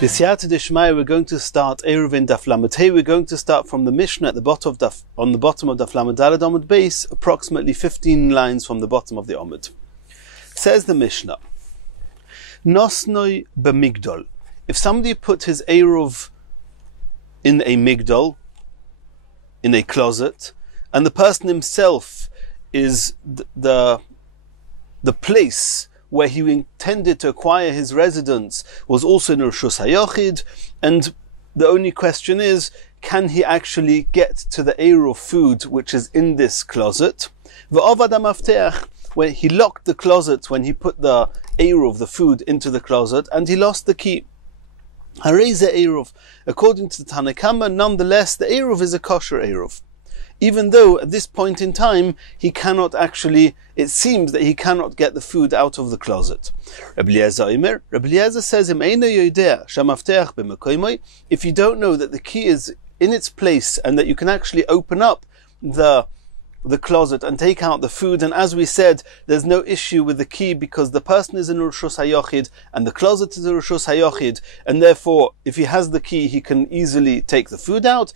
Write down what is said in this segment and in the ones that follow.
B'siyata d'shmaya, we're going to start Eirovin Daf Lamed Hey. We're going to start from the Mishnah at the bottom of Daf, on the bottom of Daf Lamed Daled Amud base, approximately 15 lines from the bottom of the Amud. Says the Mishnah, Nosnoi b'migdol. If somebody put his Eirov in a migdol, in a closet, and the person himself is the place where he intended to acquire his residence was also in Rishus HaYochid, and the only question is, can he actually get to the Eirov food which is in this closet? V'ovad HaMafteach, when he locked the closet, when he put the Eirov, the food, into the closet, and he lost the key. Hareze Eirov, according to the Tanna Kamma, nonetheless, the Eirov is a kosher Eirov. Even though at this point in time he cannot actually, it seems that he cannot get the food out of the closet. Rabbi Eliezer says, if you don't know that the key is in its place and that you can actually open up the closet and take out the food, and as we said, there's no issue with the key because the person is in Rishus HaYochid and the closet is in Rishus HaYochid, and therefore if he has the key he can easily take the food out.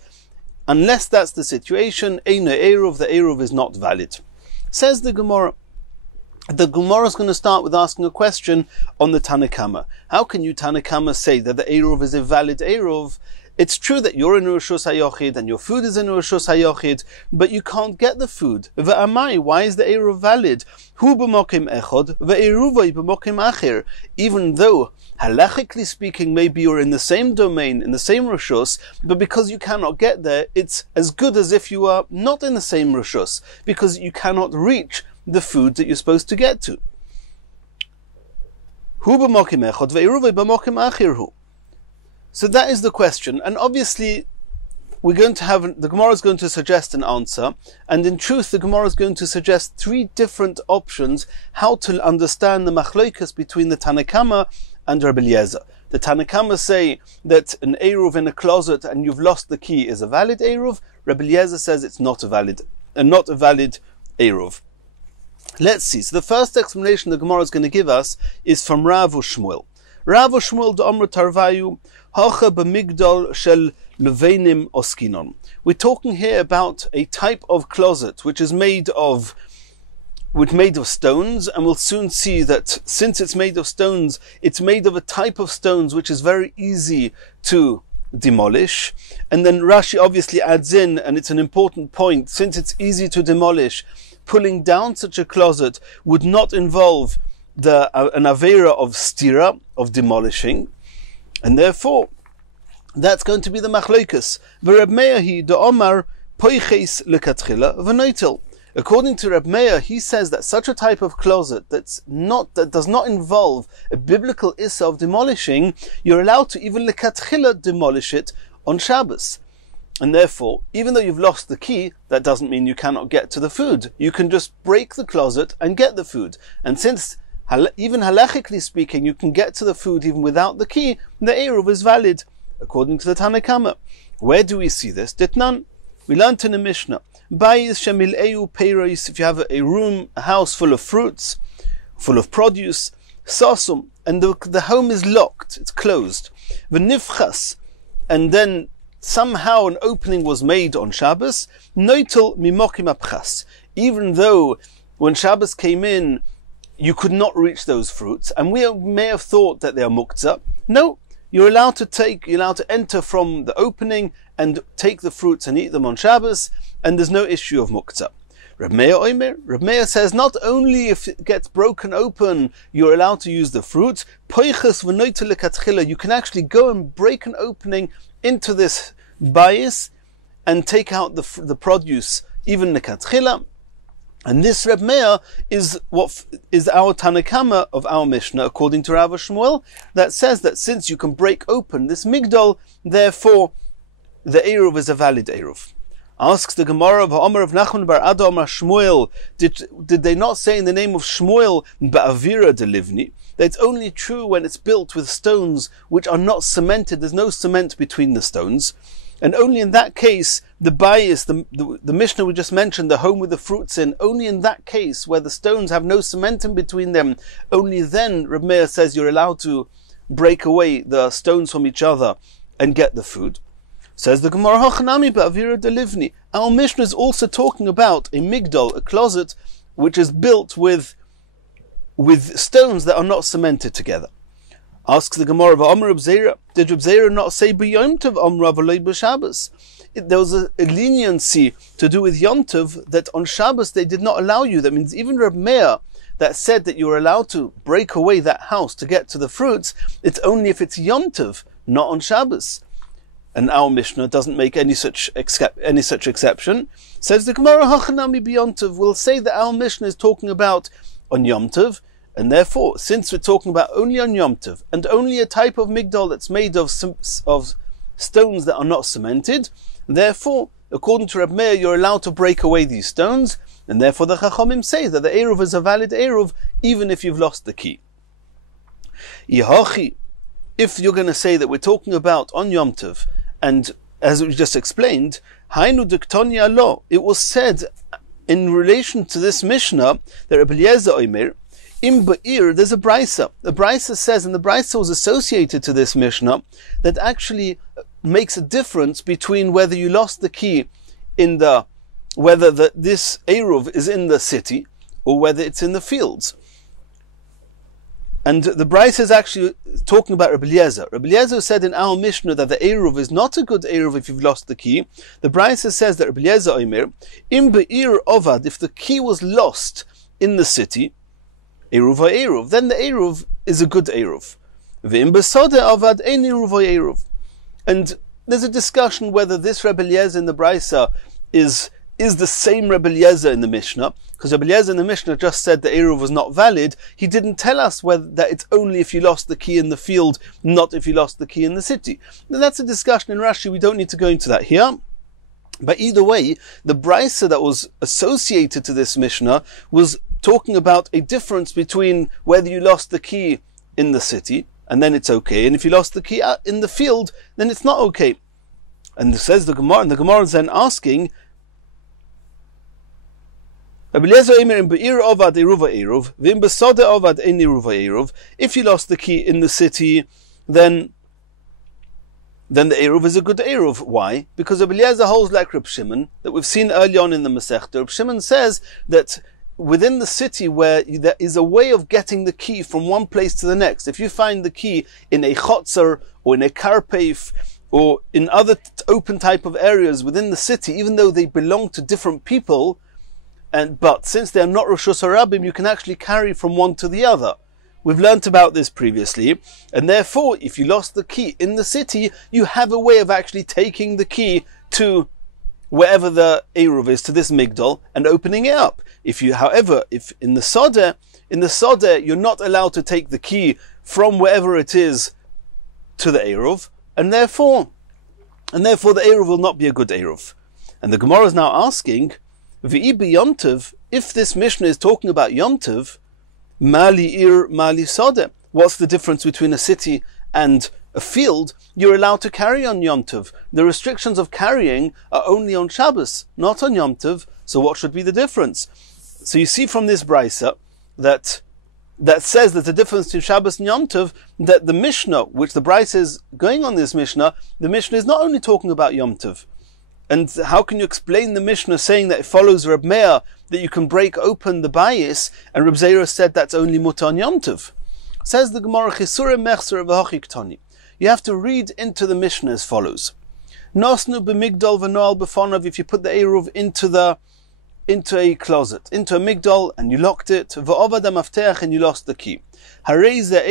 Unless that's the situation, Eino Eirov, the Eirov is not valid. Says the Gemara. The Gemara is going to start with asking a question on the Tanna Kamma. How can you, Tanna Kamma, say that the Eirov is a valid Eirov? It's true that you're in Rishus HaYochid and your food is in Rishus HaYochid, but you can't get the food. Ve'amai, why is the Eirov valid? Hu b'mokim echod, ve'eruvai b'mokim acher. Even though, halachically speaking, maybe you're in the same domain, in the same Rishus, but because you cannot get there, it's as good as if you are not in the same Rishus, because you cannot reach the food that you're supposed to get to. Hu b'mokim echod, ve'eruvai b'mokim acher hu. So that is the question, and obviously the Gemara is going to suggest an answer, and in truth the Gemara is going to suggest three different options how to understand the machlokas between the Tanna Kamma and Rabbi Eliezer. The Tanna Kamma say that an Eirov in a closet and you've lost the key is a valid Eirov. Rabbi Eliezer says it's not a valid Eirov. Let's see. So the first explanation the Gemara is going to give us is from Rav Shmuel. Rav Shmuel d'Amr Tarvayu Hacha b'migdol shel Lubeinim oskinon. We're talking here about a type of closet which is made of stones, and we'll soon see that since it's made of stones, it's made of a type of stones which is very easy to demolish. And then Rashi obviously adds in, and it's an important point, since it's easy to demolish, pulling down such a closet would not involve an avera of stira, of demolishing, and therefore that's going to be the machlokas. V'Reb Meir he d'Omar poiches lekatchila v'noitel. According to Reb Meir, he says that such a type of closet that does not involve a biblical issa of demolishing, you're allowed to even lekatchila demolish it on Shabbos. And therefore, even though you've lost the key, that doesn't mean you cannot get to the food. You can just break the closet and get the food. And since even halachically speaking, you can get to the food even without the key, the Eirov is valid, according to the Tanna Kamma. Where do we see this? Ditnan. We learned in the Mishnah. Bayis shemil eyu peiros, if you have a room, a house full of fruits, full of produce, sasum, and the home is locked, it's closed. V'nifchas, and then somehow an opening was made on Shabbos, noitel mimokim apchas. Even though when Shabbos came in, you could not reach those fruits, and we may have thought that they are muktzah. No, you're allowed to enter from the opening and take the fruits and eat them on Shabbos, and there's no issue of muktzah. Reb Meir says not only if it gets broken open, you're allowed to use the fruits, you can actually go and break an opening into this bayis and take out the produce, even lekatchila. And this Reb Meir is what is our Tanna Kamma of our Mishnah, according to Rav Shmuel, that says that since you can break open this migdol, therefore the Eirov is a valid Eirov. Asks the Gemara of Ha'omer of Nachman bar Ada Amar Shmuel, did they not say in the name of Shmuel, Ba'avira de Livni, that it's only true when it's built with stones which are not cemented, there's no cement between the stones? And only in that case, the bayis, the Mishnah we just mentioned, the home with the fruits in, only in that case where the stones have no cement in between them, only then Reb Meir says you're allowed to break away the stones from each other and get the food. Says the Gemara, Hachanami ba'avira delivni. Our Mishnah is also talking about a migdal, a closet, which is built with stones that are not cemented together. Asks the Gemara, V'amar Reb Zera, did Reb Zera not say b'yom tov amra v'lo b'Shabbos? There was a leniency to do with Yom Tov that on Shabbos they did not allow you. That means even Reb Meir that said that you were allowed to break away that house to get to the fruits, it's only if it's Yom Tov, not on Shabbos. And our Mishnah doesn't make any such exception. Says the Gemara, Hachanami b'Yom Tov, will say that our Mishnah is talking about on Yom Tov, and therefore, since we're talking about only on Yom Tov, and only a type of migdal that's made of stones that are not cemented, therefore, according to Reb Meir, you're allowed to break away these stones, and therefore the Chachamim say that the Eruv is a valid Eruv, even if you've lost the key. Ihachi, if you're going to say that we're talking about on Yom Tov, and as we just explained, Hainu Diktonya Lo, it was said in relation to this Mishnah that Rabbi Eliezer Omer, in Be'ir, there's a Brisa. The Brisa says, and the Brisa was associated to this Mishnah, that actually makes a difference between whether you lost the key in whether this Eruv is in the city or whether it's in the fields. And the Brisa is actually talking about Rabbi Eliezer. Rabbi Eliezer said in our Mishnah that the Eruv is not a good Eruv if you've lost the key. The Brisa says that Rabbi Eliezer Omer, in Be'ir Ovad, if the key was lost in the city, Eruv Eruv, then the Eruv is a good Eruv. V'im Besode Ovad, ein Eruv Eruv. And there's a discussion whether this Rabbi Eliezer in the Brisa is the same Rabbi Eliezer in the Mishnah, because Rabbi Eliezer in the Mishnah just said the Eruv was not valid. He didn't tell us that it's only if you lost the key in the field, not if you lost the key in the city. Now that's a discussion in Rashi, we don't need to go into that here. But either way, the Brisa that was associated to this Mishnah was talking about a difference between whether you lost the key in the city, and then it's okay, and if you lost the key in the field, then it's not okay. And it says the Gemara, and the Gemara is then asking, if you lost the key in the city, then the Eruv is a good Eruv. Why? Because Rabbi Eliezer holds like Reb Shimon, that we've seen early on in the Masechta. Reb Shimon says that within the city where there is a way of getting the key from one place to the next, if you find the key in a chotzer or in a karpeif or in other open type of areas within the city, even though they belong to different people, but since they are not Roshos Harabim, you can actually carry from one to the other. We've learnt about this previously, and therefore, if you lost the key in the city, you have a way of actually taking the key to wherever the Eruv is, to this Migdal, and opening it up. If in the Sodeh, you're not allowed to take the key from wherever it is to the Eruv, and therefore the Eruv will not be a good Eruv. And the Gemara is now asking, V'ibi Yom Tov, if this Mishnah is talking about Yom Tov, Mali Ir, Mali Sodeh, what's the difference between a city and a field? You're allowed to carry on Yom Tov. The restrictions of carrying are only on Shabbos, not on Yom Tov, so what should be the difference? So you see from this Brisa that says that the difference between Shabbos and Yom Tov, that the Mishnah, which the Brisa is going on this Mishnah, the Mishnah is not only talking about Yom Tov. And how can you explain the Mishnah saying that it follows Reb Meir, that you can break open the bayis, and Reb Zera said that's only mutar on Yom Tov? Says the Gemara, Chisure mechser v'hochiktani. You have to read into the Mishnah as follows. Nosnu b'migdal v'noal b'fonav, if you put the Eruv into a closet, into a migdal, and you locked it, v'ovad ha'mafteach, and you lost the key. Harei the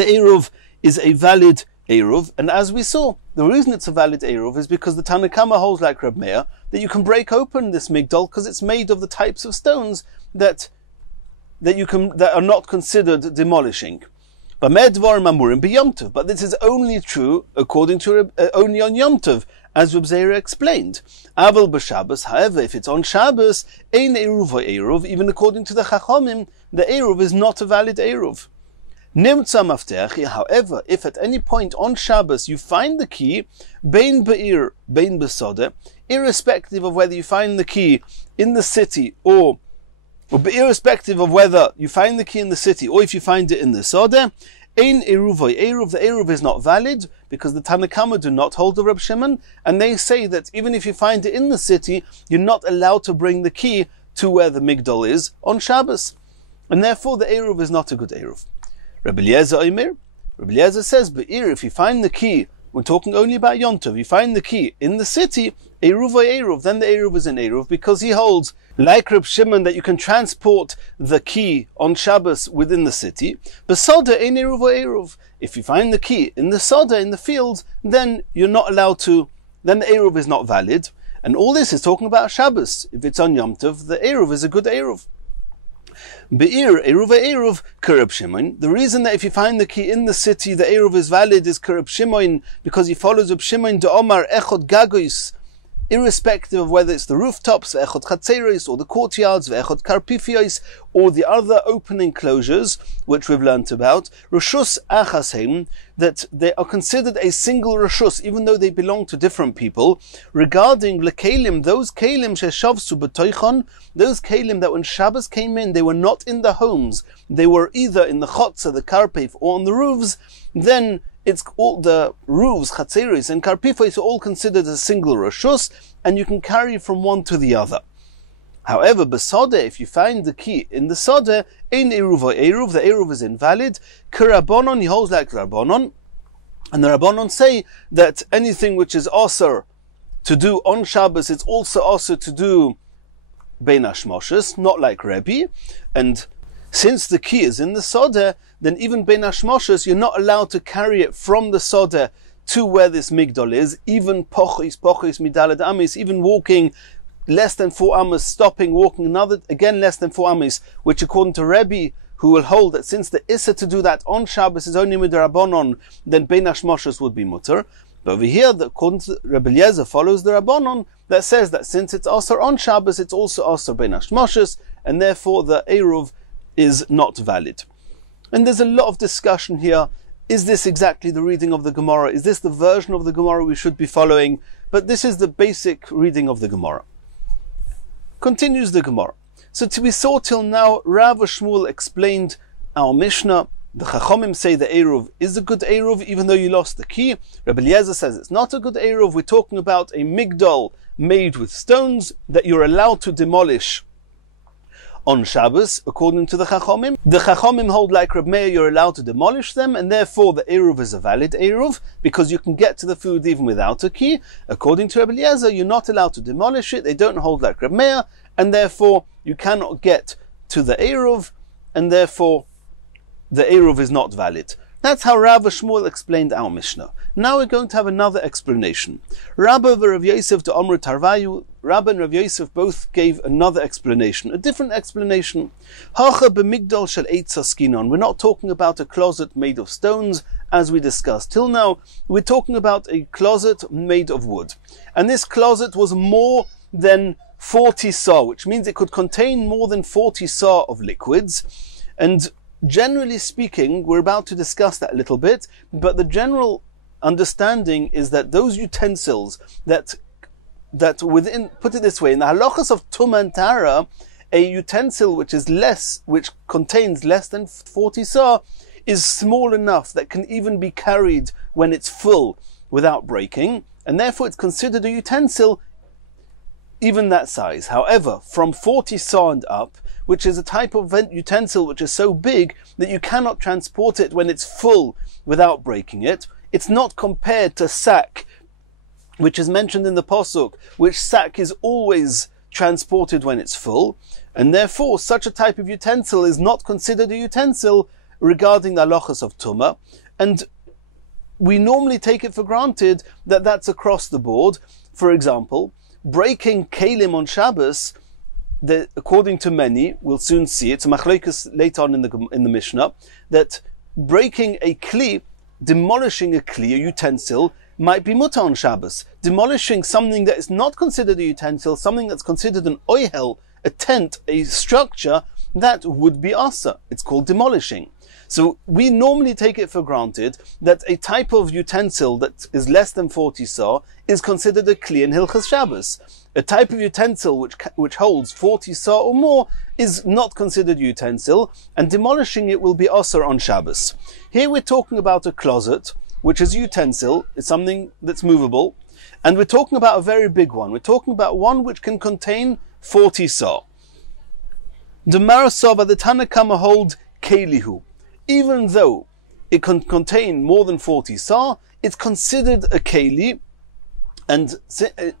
Eruv is a valid Eruv, and as we saw, the reason it's a valid Eruv is because the Tanna Kama holds like Reb Meir, that you can break open this migdal because it's made of the types of stones that are not considered demolishing. But this is only true according to only on Yom Tov, as Reb Zera explained. Aval b'Shabbos, however, if it's on Shabbos, ein Eruv or Eruv, even according to the Chachamim, the Eruv is not a valid Eruv. Nimtza mafteach, however, if at any point on Shabbos you find the key, bein be'ir, bein besodeh, irrespective of whether you find the key in the city or irrespective of whether you find the key in the city or if you find it in the sodeh, Ein Eruvoy Eruv, the Eruv is not valid, because the Tanakama do not hold the Reb Shimon, and they say that even if you find it in the city, you're not allowed to bring the key to where the Migdal is on Shabbos. And therefore the Eruv is not a good Eruv. Rabbi Eliezer Omer, Rabbi Eliezer says, Be'ir, if you find the key, we're talking only about Yom Tov, you find the key in the city, Eruvoy Eruv, then the Eruv is an Eruv, because he holds, like Reb Shimon, that you can transport the key on Shabbos within the city. But Soda ein Eruvoy Eruv. If you find the key in the Soda, in the fields, then you're not allowed to, then the Eruv is not valid. And all this is talking about Shabbos. If it's on Yom Tov, the Eruv is a good Eruv. Be'ir, Eruvoy Eruv, Kereb Shimon. The reason that if you find the key in the city, the Eruv is valid is Kereb Shimon, because he follows Reb Shimon de Omar, Echod Gagois, irrespective of whether it's the rooftops, ve'echod chatzeros, or the courtyards, ve'echod karpifios, or the other open enclosures, which we've learnt about, reshus achashem, that they are considered a single reshus, even though they belong to different people, regarding lekalim, those kalim sheshavsu b'toichon, those kalim that when Shabbos came in, they were not in the homes, they were either in the chotzer, the karpef, or on the roofs, then it's all the roofs, chatzeris, and karpifos are all considered a single reshus, and you can carry from one to the other. However, besodeh, if you find the key in the sodeh, ein eruv eruv, the eruv is invalid. K'Rabbanon, he holds like Rabbanon, and the Rabbanon say that anything which is osir to do on Shabbos, it's also osir to do bein hashmoshes, not like Rebbe, and since the key is in the sodeh, then even bein hashmoshes, you're not allowed to carry it from the sodeh to where this migdal is, even pochis midalad amis, even walking less than 4 amas, stopping, walking another, again less than 4 amas, which according to Rebbe, who will hold that since the issa to do that on Shabbos is only midrabanon, then bein hashmoshes would be mutter. But over here, according to Rabbi Eliezer, follows the Rabbanon that says that since it's also on Shabbos, it's also also bein hashmoshes, and therefore the eruv is not valid. And there's a lot of discussion here. Is this exactly the reading of the Gemara? Is this the version of the Gemara we should be following? But this is the basic reading of the Gemara. Continues the Gemara. So we saw till now, Rav Shmuel explained our Mishnah. The Chachomim say the Eruv is a good Eruv, even though you lost the key. Rabbi Eliezer says it's not a good Eruv. We're talking about a migdal made with stones that you're allowed to demolish on Shabbos, according to the Chachomim. The Chachomim hold like Reb Meir, you're allowed to demolish them, and therefore the Eruv is a valid Eruv, because you can get to the food even without a key. According to Reb Eliezer, you're not allowed to demolish it. They don't hold like Reb Meir, and therefore you cannot get to the Eruv, and therefore the Eruv is not valid. That's how Rav Shmuel explained our Mishnah. Now we're going to have another explanation. Rabba and Rav Yosef to Amr Tarvayu, Rabba and Rav Yosef both gave another explanation, a different explanation. Hacha b'migdal shel eitz askinon. We're not talking about a closet made of stones, as we discussed. Till now, we're talking about a closet made of wood. And this closet was more than 40 sa, which means it could contain more than 40 sa of liquids. And generally speaking, we're about to discuss that a little bit, but the general understanding is that those utensils that within, put it this way, in the halachas of Tumah and Tara, a utensil which contains less than 40 sa is small enough that can even be carried when it's full without breaking, and therefore it's considered a utensil even that size. However, from 40 sa and up, which is a type of utensil which is so big that you cannot transport it when it's full without breaking it, it's not compared to sack, which is mentioned in the Pasuk, which sack is always transported when it's full, and therefore such a type of utensil is not considered a utensil regarding the halachas of Tumah, and we normally take it for granted that that's across the board. For example, breaking kalim on Shabbos, according to many, we'll soon see, it's a machlokes later on in the Mishnah, that breaking a kli, demolishing a kli, a utensil, might be mutar on Shabbos. Demolishing something that is not considered a utensil, something that's considered an oihel, a tent, a structure, that would be asa. It's called demolishing. So we normally take it for granted that a type of utensil that is less than 40 sa is considered a kli in Hilchas Shabbos. A type of utensil which holds 40 sa or more is not considered utensil, and demolishing it will be osur on Shabbos. Here we're talking about a closet, which is a utensil, it's something that's movable, and we're talking about a very big one. We're talking about one which can contain 40 sa. The Marasova, the Tanakama hold Kelihu. Even though it can contain more than 40 sa, it's considered a Keli, and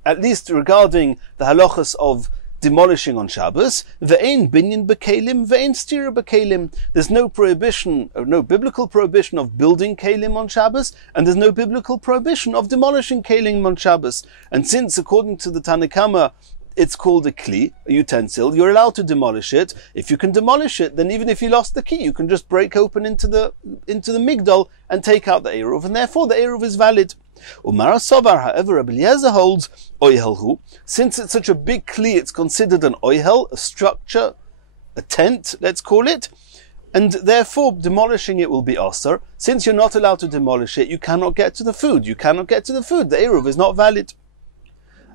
at least regarding the halachas of demolishing on Shabbos, ve'ein binyan b'kelim, ve'ein stira b'kelim. There's no prohibition, or no biblical prohibition of building kelim on Shabbos, and there's no biblical prohibition of demolishing kelim on Shabbos. And since, according to the Tanakama, it's called a kli, a utensil, you're allowed to demolish it. If you can demolish it, then even if you lost the key, you can just break open into the migdal and take out the eruv, and therefore the eruv is valid. Umar Sovar, however, Rabbi Eliezer holds oihelhu. Since it's such a big kli, it's considered an oihel, a structure, a tent, let's call it, and therefore demolishing it will be osur. Since you're not allowed to demolish it, you cannot get to the food. You cannot get to the food. The eruv is not valid.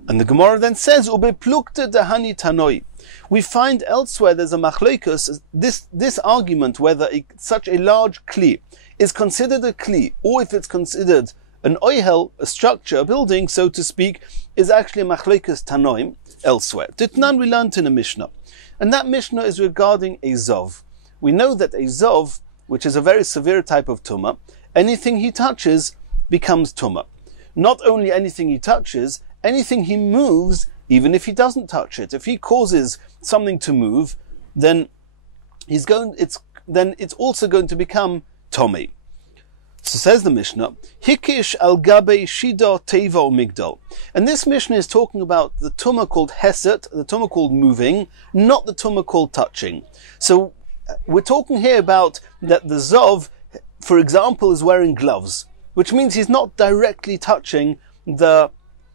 And the Gemara then says, "Ubeplukta dehani tanoi." We find elsewhere there's a machlokus. This argument whether such a large kli is considered a kli, or if it's considered an oihel, a structure, a building, so to speak, is actually a machlokus tanoim elsewhere. Ditnan we learned in a Mishnah, and that Mishnah is regarding a zov. We know that a zov, which is a very severe type of tumah, anything he touches becomes tumah. Not only anything he touches, anything he moves, even if he doesn't touch it. If he causes something to move, then it's also going to become tomei. So says the Mishnah, Hikish al gabe shida teva migdal. And this Mishnah is talking about the tumah called heset, the tumah called moving, not the tumah called touching. So we're talking here about that the zov, for example, is wearing gloves, which means he's not directly touching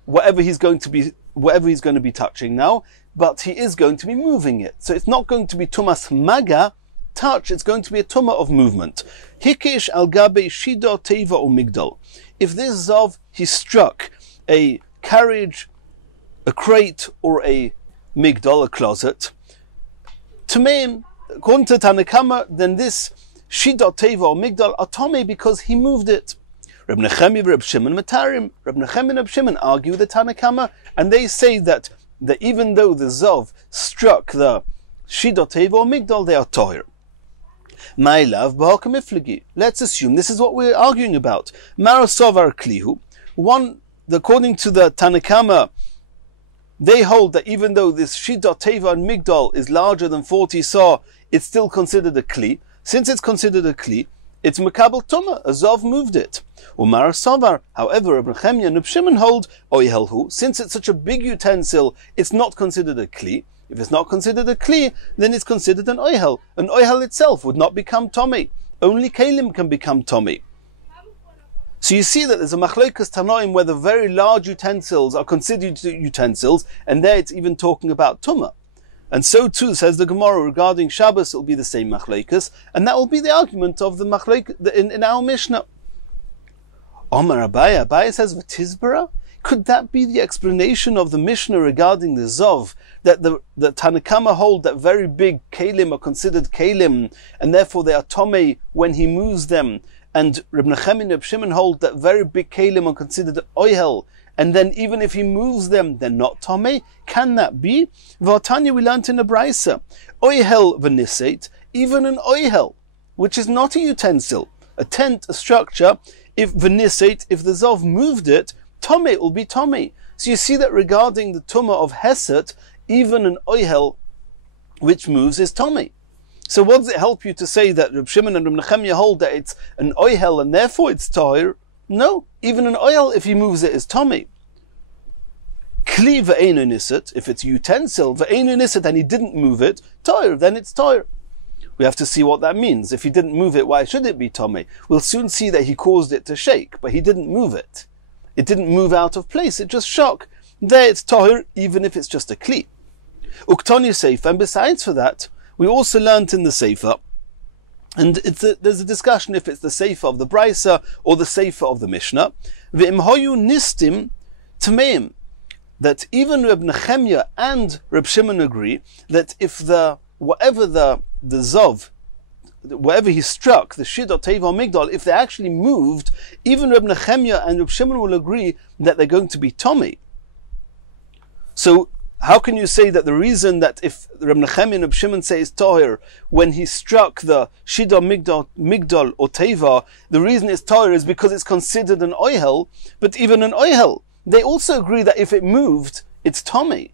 whatever he's going to be touching now, but he is going to be moving it. So it's not going to be tumas maga, touch, it's going to be a tumah of movement. Hikish al gabe shida teva or migdal. If this zov, he struck a carriage, a crate, or a migdal, a closet, tameim, according to Tanakama, then this shida teva or migdal are tomei because he moved it. Reb Nechemia, Reb Shimon Matarim. Reb Nechemia and Reb Shimon argue the Tanakama, and they say that even though the zov struck the shida teva or migdal, they are tohir. My love, let's assume this is what we're arguing about. Marasovar klihu. According to the Tanakama, they hold that even though this shida teva and migdal is larger than 40 sa, it's still considered a kli. Since it's considered a kli, it's mekabel tumah. A zov moved it. Umar Savar, however, Reb Nechemia and Reb Shimon hold oihelhu. Since it's such a big utensil, it's not considered a kli. If it's not considered a kli, then it's considered an oihel. An oihel itself would not become tomei. Only kelim can become tomei. So you see that there's a machlokas tanoim where the very large utensils are considered utensils, and there it's even talking about tumah. And so too, says the Gemara, regarding Shabbos, it will be the same machlokas, and that will be the argument of the machlokas in our Mishnah. Omar Abaye says, V'tizbara? Could that be the explanation of the Mishnah regarding the Zov, that the Tanakama hold that very big kelim are considered kelim, and therefore they are tomei when he moves them, and Reb Nechemia and Reb Shimon hold that very big kelim are considered oihel, and then even if he moves them, they're not tomei? Can that be? V'atanya, we learnt in a brisa, oihel v'niseit, even an oihel, which is not a utensil, a tent, a structure, if v'niseit, if the Zov moved it, tomei will be tomei. So you see that regarding the tumah of heset, even an oihel which moves is tomei. So what does it help you to say that Reb Shimon and Reb Nechemia hold that it's an oihel and therefore it's tahir? No, even an oihel, if he moves it, is tomei. Kli ve'einu niset, if it's utensil, ve'einu niset, and he didn't move it, tahir, then it's tahir. We have to see what that means. If he didn't move it, why should it be tomei? We'll soon see that he caused it to shake, but he didn't move it. It didn't move out of place, it just shook. There it's tahir, even if it's just a kli. Uktoni Sefer, and besides for that, we also learnt in the Sefer, and there's a discussion if it's the Sefer of the Brisa or the Sefer of the Mishnah. V'im hoyu nistim tameim. that even Reb Nechemia and Reb Shimon agree that if whatever the Zov, wherever he struck, the Shid or Teva or Migdal, if they actually moved, even Reb Nechemia and Reb Shimon will agree that they're going to be Tomei. So how can you say that the reason that if Reb Nechemia and Reb Shimon say is Toher, when he struck the Shid or Migdal or Teva, the reason it's Toher is because it's considered an Oihel, but even an Oihel, they also agree that if it moved, it's Tomei.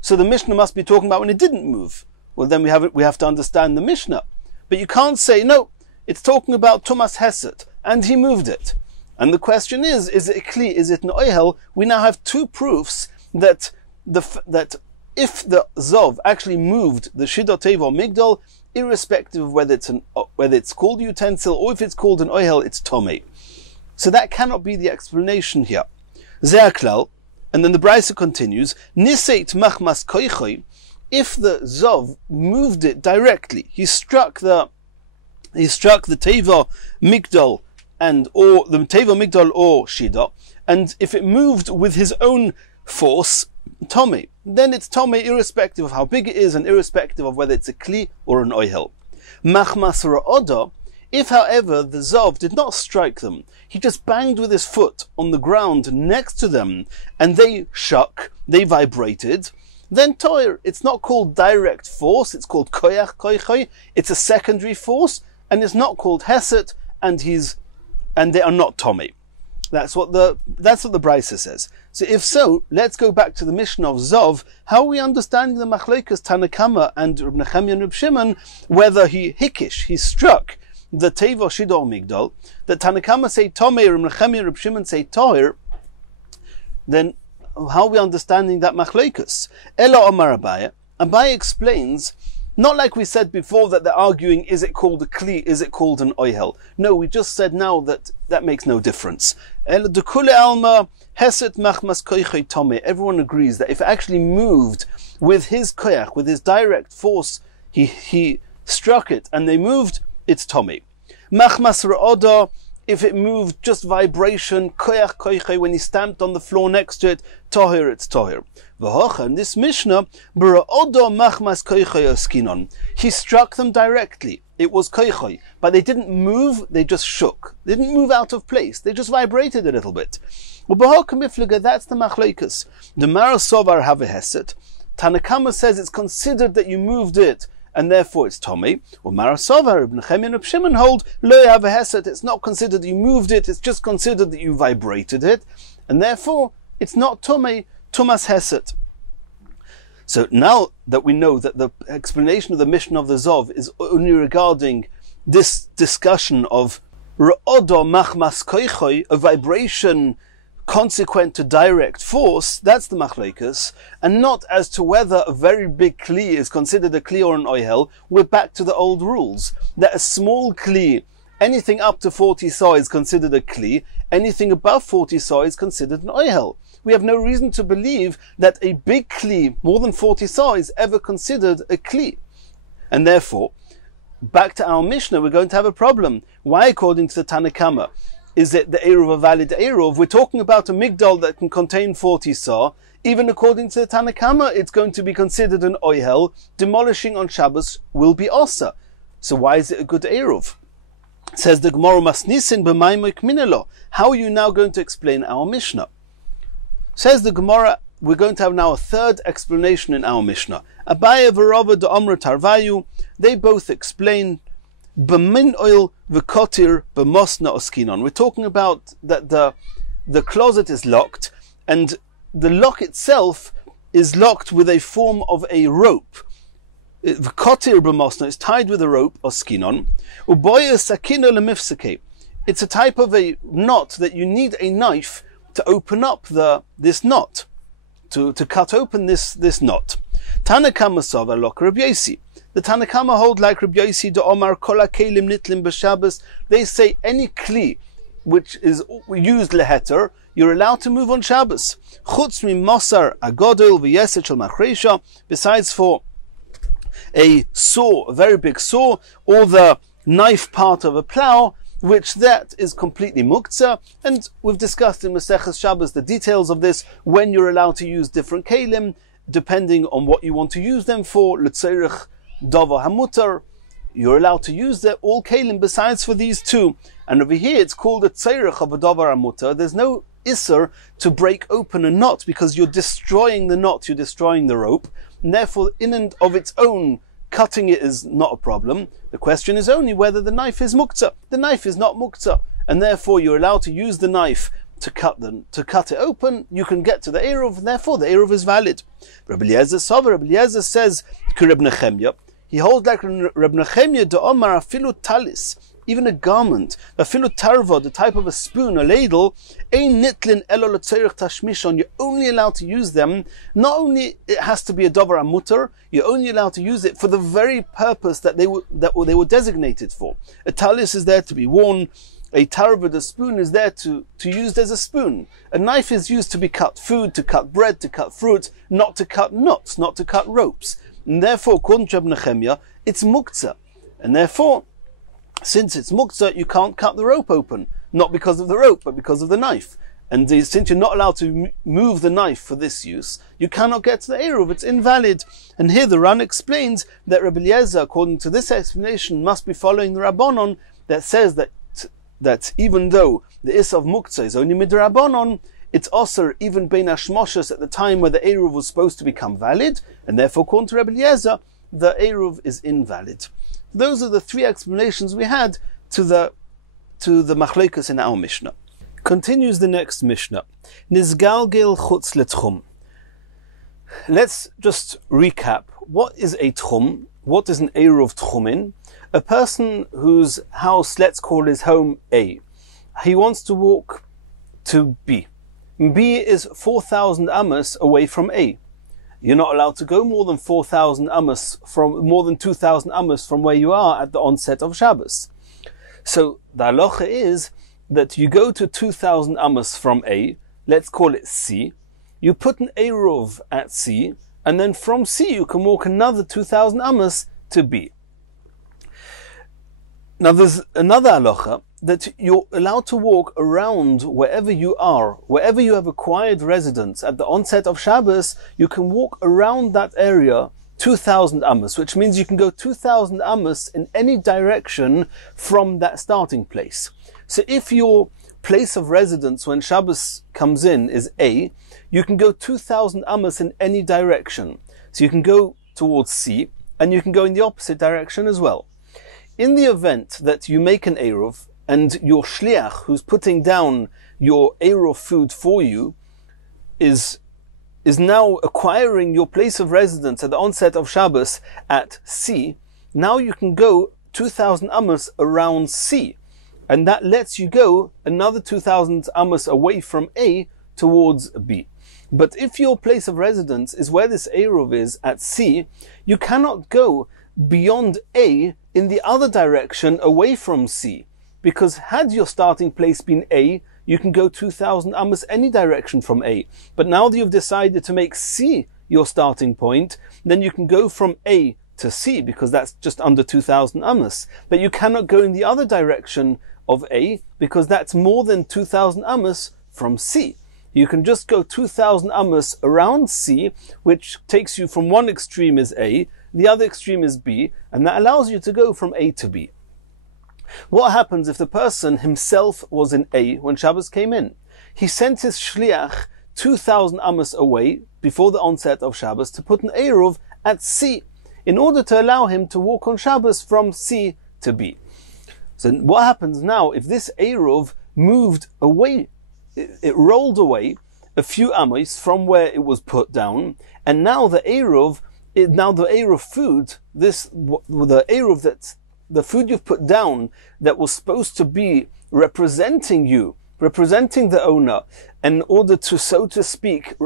So the Mishnah must be talking about when it didn't move. Well, then we have to understand the Mishnah. But you can't say, no, it's talking about Tumas Hesed, and he moved it. And the question is it a Kli, is it an Oihel? We now have two proofs that if the Zov actually moved the Shid or Teva or Migdal, irrespective of whether it's called utensil or if it's called an Oihel, it's Tomei. So that cannot be the explanation here. Ze'aklal, and then the Brisa continues, Niseit machmas koichoi, if the Zov moved it directly, he struck the Teva Migdal or the Teva Migdal or Shida, and if it moved with his own force, Tomei, then it's Tomei irrespective of how big it is and irrespective of whether it's a Kli or an Oihel. Machmas ra'oda, if however the Zov did not strike them, he just banged with his foot on the ground next to them and they shook, they vibrated, then Toir, it's not called direct force, it's called koyach koichoi, it's a secondary force, and it's not called Hesed, and they are not Tomei. That's what the Brisa says. So if so, let's go back to the Mishnah of Zov. How are we understanding the Machlokes Tanakama and Reb Nechemia and Reb Shimon, whether he struck the Teva Shida or Migdal, that Tanakama say Tomei, Reb Nechemia and Reb Shimon say Toir, then how are we understanding that Machlokes? Ela Omar Abaye. Abaye explains, not like we said before that they're arguing, is it called a Kli, is it called an Oihel? No, we just said now that makes no difference. Ela Dekule Alma, Hesed Machmas Koichoi Tomei. Everyone agrees that if it actually moved with his koyach, with his direct force, he struck it and they moved, it's Tomei. Machmas Ra'oda, if it moved just vibration, koyach koichoi, when he stamped on the floor next to it, tohir, it's tohir. V'hocha, in this Mishnah, b'ra'odo machmas koichoi oskinon. He struck them directly. It was koichoi. But they didn't move, they just shook. They didn't move out of place. They just vibrated a little bit. V'hocha miflega, that's the machlokes. The marasovar have a hesed. Tanakama says it's considered that you moved it, and therefore it's Tomei. Or Marasova, Reb Nechemia and Reb Shimon hold, lo have a hesed, it's not considered that you moved it, it's just considered that you vibrated it, and therefore it's not Tomei, Tumas Hesed. So now that we know that the explanation of the Mishnah of the Zov is only regarding this discussion of Ra'odo machmas koichoi, a vibration consequent to direct force, that's the machlekes, and not as to whether a very big kli is considered a kli or an oihel. We're back to the old rules, that a small kli, anything up to 40 saw is considered a kli, anything above 40 saw is considered an oihel. We have no reason to believe that a big kli, more than 40 saw, is ever considered a kli. And therefore, back to our Mishnah, we're going to have a problem. Why, according to the Tanakama, is it the Eruv a valid Eruv? We're talking about a Migdal that can contain 40 saw. Even according to the Tanakama, it's going to be considered an Oihel. Demolishing on Shabbos will be Osa. So why is it a good Eruv? Says the Gemara, Masnisin b'maymoik minelo. How are you now going to explain our Mishnah? Says the Gemara, we're going to have now a third explanation in our Mishnah. Abaye v'Rava de'omra tarvayu. They both explain b'min oil v'kotir b'mosna oskinon. We're talking about that the closet is locked, and the lock itself is locked with a form of a rope. V'kotir b'mosna is tied with a rope, oskinon. Uboya sakino lemifsake. It's a type of a knot that you need a knife to open up this knot, to cut open this knot. Tanakama sava lok Rabbi Yosi. The Tanakama hold like Rabbi Yosi de Omar kol hakelim nitlim b'Shabbos. They say any kli which is used leheter, you're allowed to move on Shabbos. Chutz mi mosar agodol v'yeset shel machresha. Besides for a saw, a very big saw, or the knife part of a plow, which that is completely muktzah, and we've discussed in Masechas Shabbos the details of this, when you're allowed to use different kelim, depending on what you want to use them for. L'tzorech davar hamutar, you're allowed to use all kelim besides for these two. And over here it's called a tzorech of a davar hamutar. There's no isser to break open a knot, because you're destroying the knot, you're destroying the rope, and therefore in and of its own cutting it is not a problem. The question is only whether the knife is muktzah. The knife is not muktzah, and therefore you're allowed to use the knife to cut it open. You can get to the Eruv, and therefore the Eruv is valid. Rabbi Eliezer says, Reb Nechemya, he holds like Reb Nechemya de Omar afilu talis, even a garment, afilu tarva, the type of a spoon, a ladle, ein nitlin elo l'tzorech tashmishon, you're only allowed to use them, not only it has to be a davar hamutar, you're only allowed to use it for the very purpose that they were designated for. A talis is there to be worn, a tarva, the spoon, is there to use as a spoon. A knife is used to be cut food, to cut bread, to cut fruit, not to cut knots, not to cut ropes. And therefore, according to Reb Nechemya, it's muktzah. And therefore, since it's muktzah, you can't cut the rope open. Not because of the rope, but because of the knife. And since you're not allowed to move the knife for this use, you cannot get to the Eruv, it's invalid. And here the Ran explains that Rabbi Eliezer, according to this explanation, must be following the Rabbanon that says that even though the Is of Muktzah is only midrabanon, it's also even bein hashmoshes at the time where the Eruv was supposed to become valid, and therefore according to Rabbi Eliezer, the Eruv is invalid. Those are the three explanations we had to the machlokes in our Mishnah. Continues the next Mishnah. Nizgalgel chutz letchum. Let's just recap. What is a tchum? What is an Eruv tchumin? A person whose house, let's call his home A. He wants to walk to B. B is 4,000 amos away from A. You're not allowed to go more than 4,000 amos more than 2,000 amos from where you are at the onset of Shabbos. So the halacha is that you go to 2,000 amos from A, let's call it C, you put an Eruv at C, and then from C you can walk another 2,000 amos to B. Now there's another halacha that you're allowed to walk around wherever you are, wherever you have acquired residence at the onset of Shabbos, you can walk around that area 2,000 amos, which means you can go 2,000 amos in any direction from that starting place. So if your place of residence when Shabbos comes in is A, you can go 2,000 amos in any direction. So you can go towards C, and you can go in the opposite direction as well. In the event that you make an Eruv, and your shliach, who's putting down your Eruv food for you, is now acquiring your place of residence at the onset of Shabbos at C, now you can go 2,000 amos around C. And that lets you go another 2,000 amos away from A towards B. But if your place of residence is where this Eruv is at C, you cannot go beyond A in the other direction away from C. Because had your starting place been A, you can go 2,000 amos any direction from A. But now that you've decided to make C your starting point, then you can go from A to C, because that's just under 2,000 amos. But you cannot go in the other direction of A, because that's more than 2,000 amos from C. You can just go 2,000 amos around C, which takes you from one extreme is A, the other extreme is B, and that allows you to go from A to B. What happens if the person himself was in A when Shabbos came in? He sent his shliach 2,000 amos away before the onset of Shabbos to put an Eruv at C in order to allow him to walk on Shabbos from C to B. So what happens now if this Eruv moved away, it rolled away a few amos from where it was put down, and now the Eruv food, the food you've put down that was supposed to be representing you, representing the owner, in order to, so to speak,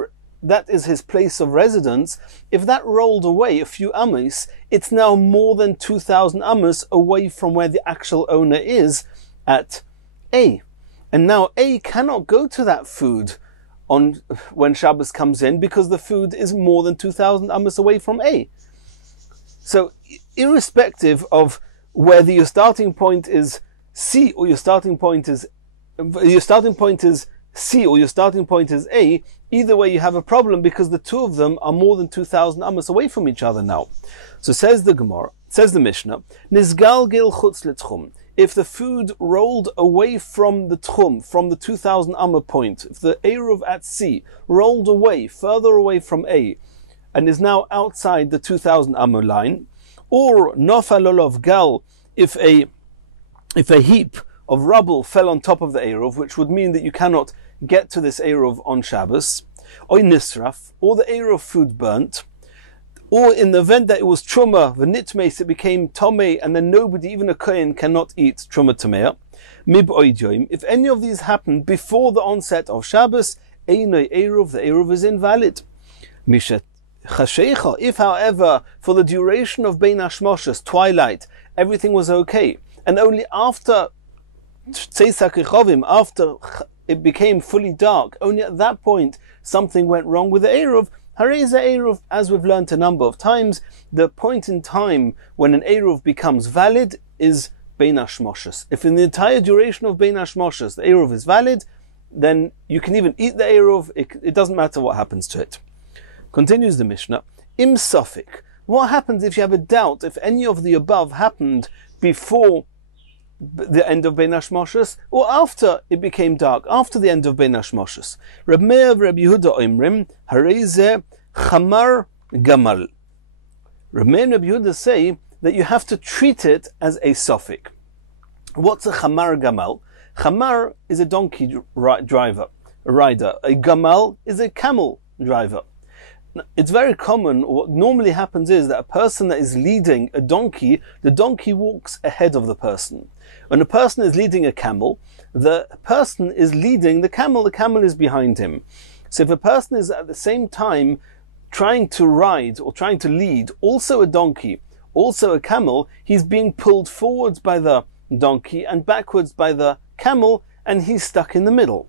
that is his place of residence, if that rolled away a few amos, it's now more than 2,000 amos away from where the actual owner is at A. And now A cannot go to that food when Shabbos comes in, because the food is more than 2,000 amos away from A. So irrespective of whether your starting point is C or your starting point is C or your starting point is A, either way you have a problem because the two of them are more than 2,000 amos away from each other now. So says the Gemara, says the Mishnah, Nizgalgil chutz l'tchum. If the food rolled away from the tchum, from the 2,000 amma point, if the eruv at C rolled away, further away from A, and is now outside the 2,000 amma line, or nofalolov gal, if a heap of rubble fell on top of the eruv, which would mean that you cannot get to this eruv on Shabbos, or nisraf, or the eruv food burnt, or in the event that it was truma, v'nitmeis, it became tomei, and then nobody, even a kohen, cannot eat truma tomei. Mib oidyoim. If any of these happened before the onset of Shabbos, einoi eruv, the eruv is invalid. Mishet chashecha. If, however, for the duration of bein hashmoshes, twilight, everything was okay, and only after after it became fully dark, only at that point something went wrong with the eruv. Hareza eruv, as we've learned a number of times, the point in time when an eruv becomes valid is bein hashmoshes. If in the entire duration of bein hashmoshes the eruv is valid, then you can even eat the eruv. It doesn't matter what happens to it. Continues the Mishnah. Im sofik. What happens if you have a doubt if any of the above happened before the end of bein hashmoshes or after it became dark, after the end of bein hashmoshes? Reb Meir, Reb Yehuda oimrim harei chamar gamal. Reb Meir and Reb Yehuda say that you have to treat it as a sofik. What's a chamar gamal? Chamar is a donkey rider. A gamal is a camel driver. It's very common, what normally happens is that a person that is leading a donkey, the donkey walks ahead of the person. When a person is leading a camel, the person is leading the camel is behind him. So if a person is at the same time trying to ride or trying to lead also a donkey, also a camel, he's being pulled forwards by the donkey and backwards by the camel, and he's stuck in the middle.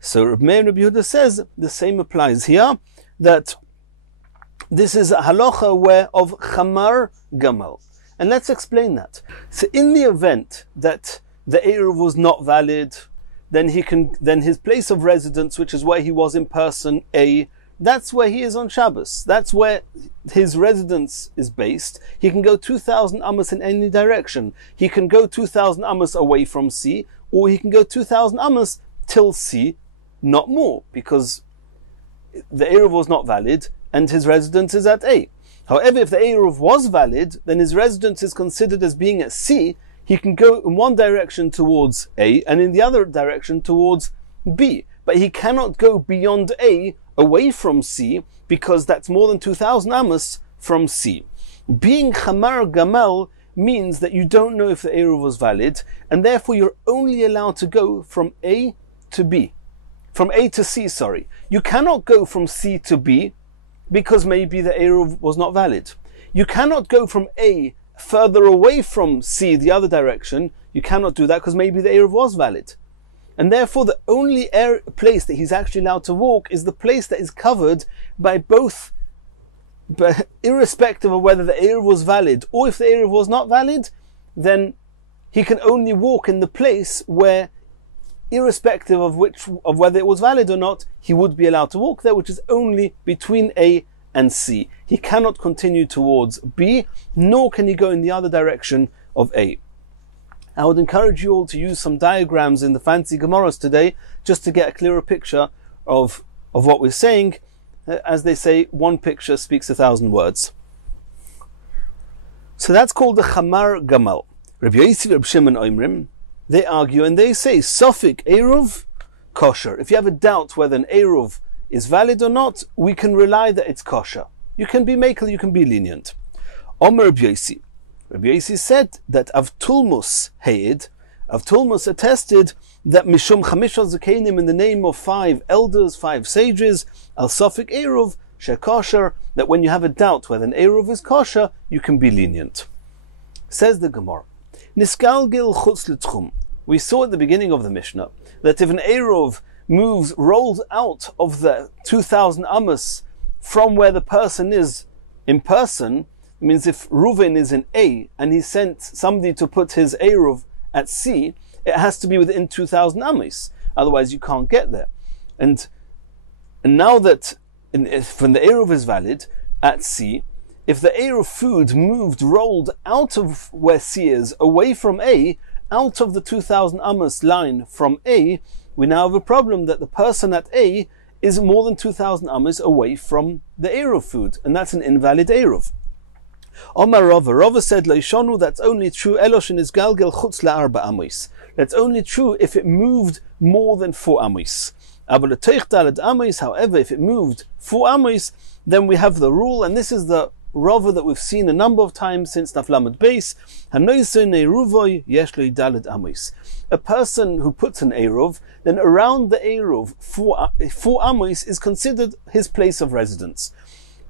So Reb Meir Reb Yehuda says the same applies here, that this is a halacha where of chamar gamal. And let's explain that. So in the event that the eruv was not valid, then his place of residence, which is where he was in person, A, that's where he is on Shabbos. That's where his residence is based. He can go 2,000 amos in any direction. He can go 2,000 amos away from C, or he can go 2,000 amos till C, not more, because the eruv was not valid and his residence is at A. However, if the eruv was valid, then his residence is considered as being at C. He can go in one direction towards A and in the other direction towards B. But he cannot go beyond A, away from C, because that's more than 2,000 amos from C. Being chamar gamal means that you don't know if the eruv was valid, and therefore you're only allowed to go from A to B. From A to C, sorry. You cannot go from C to B, because maybe the eruv was not valid. You cannot go from A further away from C, the other direction. You cannot do that because maybe the eruv was valid. And therefore the only place that he's actually allowed to walk is the place that is covered by both, but irrespective of whether the eruv was valid or if the eruv was not valid, then he can only walk in the place where, irrespective of whether it was valid or not, he would be allowed to walk there, which is only between A and C. He cannot continue towards B, nor can he go in the other direction of A. I would encourage you all to use some diagrams in the fancy Gemaras today, just to get a clearer picture of what we're saying. As they say, one picture speaks 1,000 words. So that's called the chamar gamal. Rabbi Yossi, Rabbi Shimon oimrim, they argue and they say, Sofik eruv kosher. If you have a doubt whether an eruv is valid or not, we can rely that it's kosher. You can be makel, you can be lenient. Omer Rabbi Yossi. Rabbi Yossi said that Avtulmus Heid, Avtulmus attested that Mishum Chamisha Zakenim, in the name of 5 elders, 5 sages, Al Sofik eruv shekosher, that when you have a doubt whether an eruv is kosher, you can be lenient. Says the Gemara, Nisgalgil chutz l'tchum. We saw at the beginning of the Mishnah that if an eruv rolls out of the 2,000 amos from where the person is in person, it means if Reuven is in A and he sent somebody to put his eruv at C, it has to be within 2,000 amis. Otherwise you can't get there. And now that when the Eruv is valid at C, if the Eruv food rolled out of where C is, away from A, out of the 2,000 amas line from A, we now have a problem that the person at A is more than 2,000 amas away from the Eruv food, and that's an invalid Eruv. Omar Rava said, Leishonu, that's only true, Eloshin is galgel chutz la'arba amis. That's only true if it moved more than 4 amis. However, if it moved 4 amis, then we have the rule, and this is the Rava that we've seen a number of times since Daf Lamed Beis. A person who puts an Eruv, then around the Eruv, 4 amis is considered his place of residence.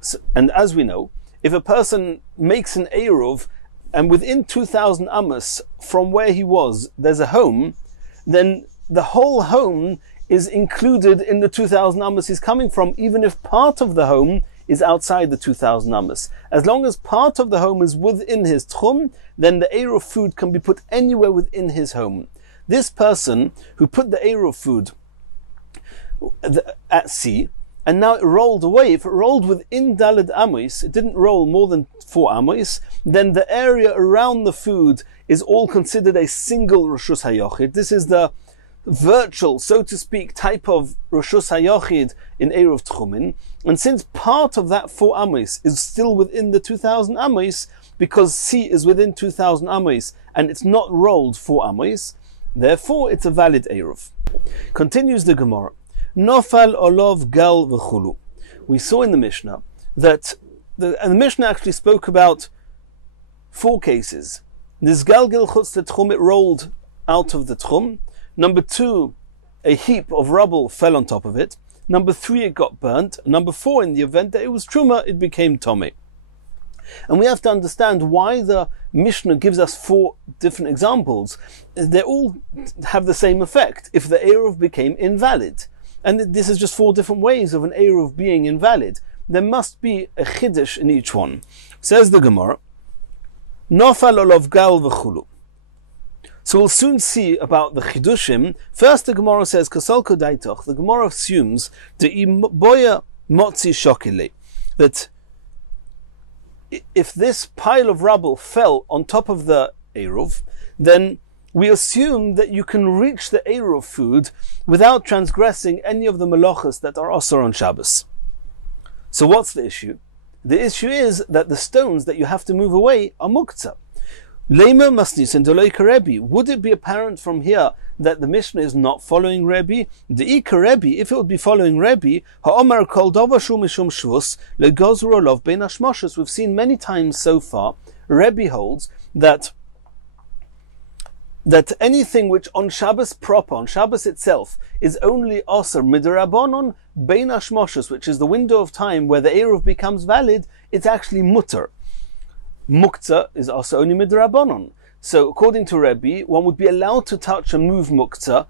So, and as we know, if a person makes an Eruv, and within 2,000 amas from where he was, there's a home, then the whole home is included in the 2,000 amas he's coming from, even if part of the home is outside the 2,000 amas. As long as part of the home is within his tchum, then the Eruv food can be put anywhere within his home. This person who put the Eruv food at C, and now it rolled away, if it rolled within Daled Amis, it didn't roll more than 4 Amis, then the area around the food is all considered a single Rishus HaYochid. This is the virtual, so to speak, type of Rishus HaYochid in Eruv Tchumin. And since part of that 4 Amis is still within the 2,000 Amis, because C is within 2,000 Amis, and it's not rolled 4 Amis, therefore it's a valid Eruv. Continues the Gemara. Nofal olov gal v'chulu. We saw in the Mishnah that the Mishnah actually spoke about 4 cases. This galgil chutz tchum, it rolled out of the tchum. Number 2, a heap of rubble fell on top of it. Number 3, it got burnt. Number 4, in the event that it was truma, it became tomei. And we have to understand why the Mishnah gives us 4 different examples. They all have the same effect if the Eruv became invalid. And this is just 4 different ways of an Eruv being invalid. There must be a chiddush in each one. Says the Gemara, Nofal olov gal v'chulu. So we'll soon see about the chidushim. First the Gemara says, Kasol kodaitoch, the Gemara assumes the boya motzi shokile, that if this pile of rubble fell on top of the Eruv, then we assume that you can reach the Eruv food without transgressing any of the melachos that are osor on Shabbos. So what's the issue? The issue is that the stones that you have to move away are muktzah. Leimer masnis and doloika Rebbe. Would it be apparent from here that the Mishnah is not following Rebbe? The Ika Rebbe, if it would be following Rebbe, ha'omar kol davashu mishum shvus legozru olov bein hashmoshes. We've seen many times so far, Rebbe holds that anything which on Shabbos proper, on Shabbos itself, is only osir midrabanon bein hashmoshes, which is the window of time where the Eruv becomes valid, it's actually mutter. Muktzah is also only midrabanon. So according to Rebbe, one would be allowed to touch and move muktzah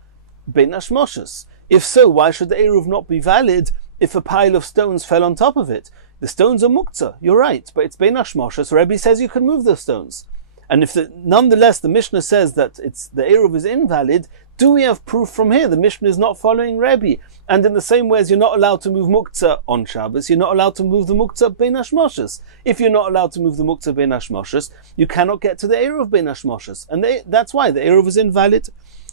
bein hashmoshes. If so, why should the Eruv not be valid if a pile of stones fell on top of it? The stones are muktzah, you're right, but it's bein hashmoshes. Rebbe says you can move the stones. And if nonetheless the Mishnah says that the Eruv is invalid, do we have proof from here? The Mishnah is not following Rebbe. And in the same way as you're not allowed to move muktzah on Shabbos, you're not allowed to move the muktzah bein hashmoshes. If you're not allowed to move the muktzah bein hashmoshes, you cannot get to the Eruv bein hashmoshes. And that's why the Eruv is invalid.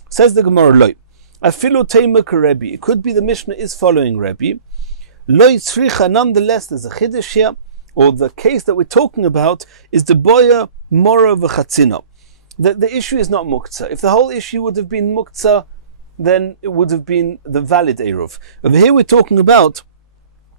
Says the Gemara, Loi. Afilu teimuk Rebbe. It could be the Mishnah is following Rebbe. Loi tzricha, nonetheless, there's a chiddush here, or the case that we're talking about is the boya mora v'chatzina. The issue is not muktzah. If the whole issue would have been muktzah, then it would have been the valid Eruv. Over here we're talking about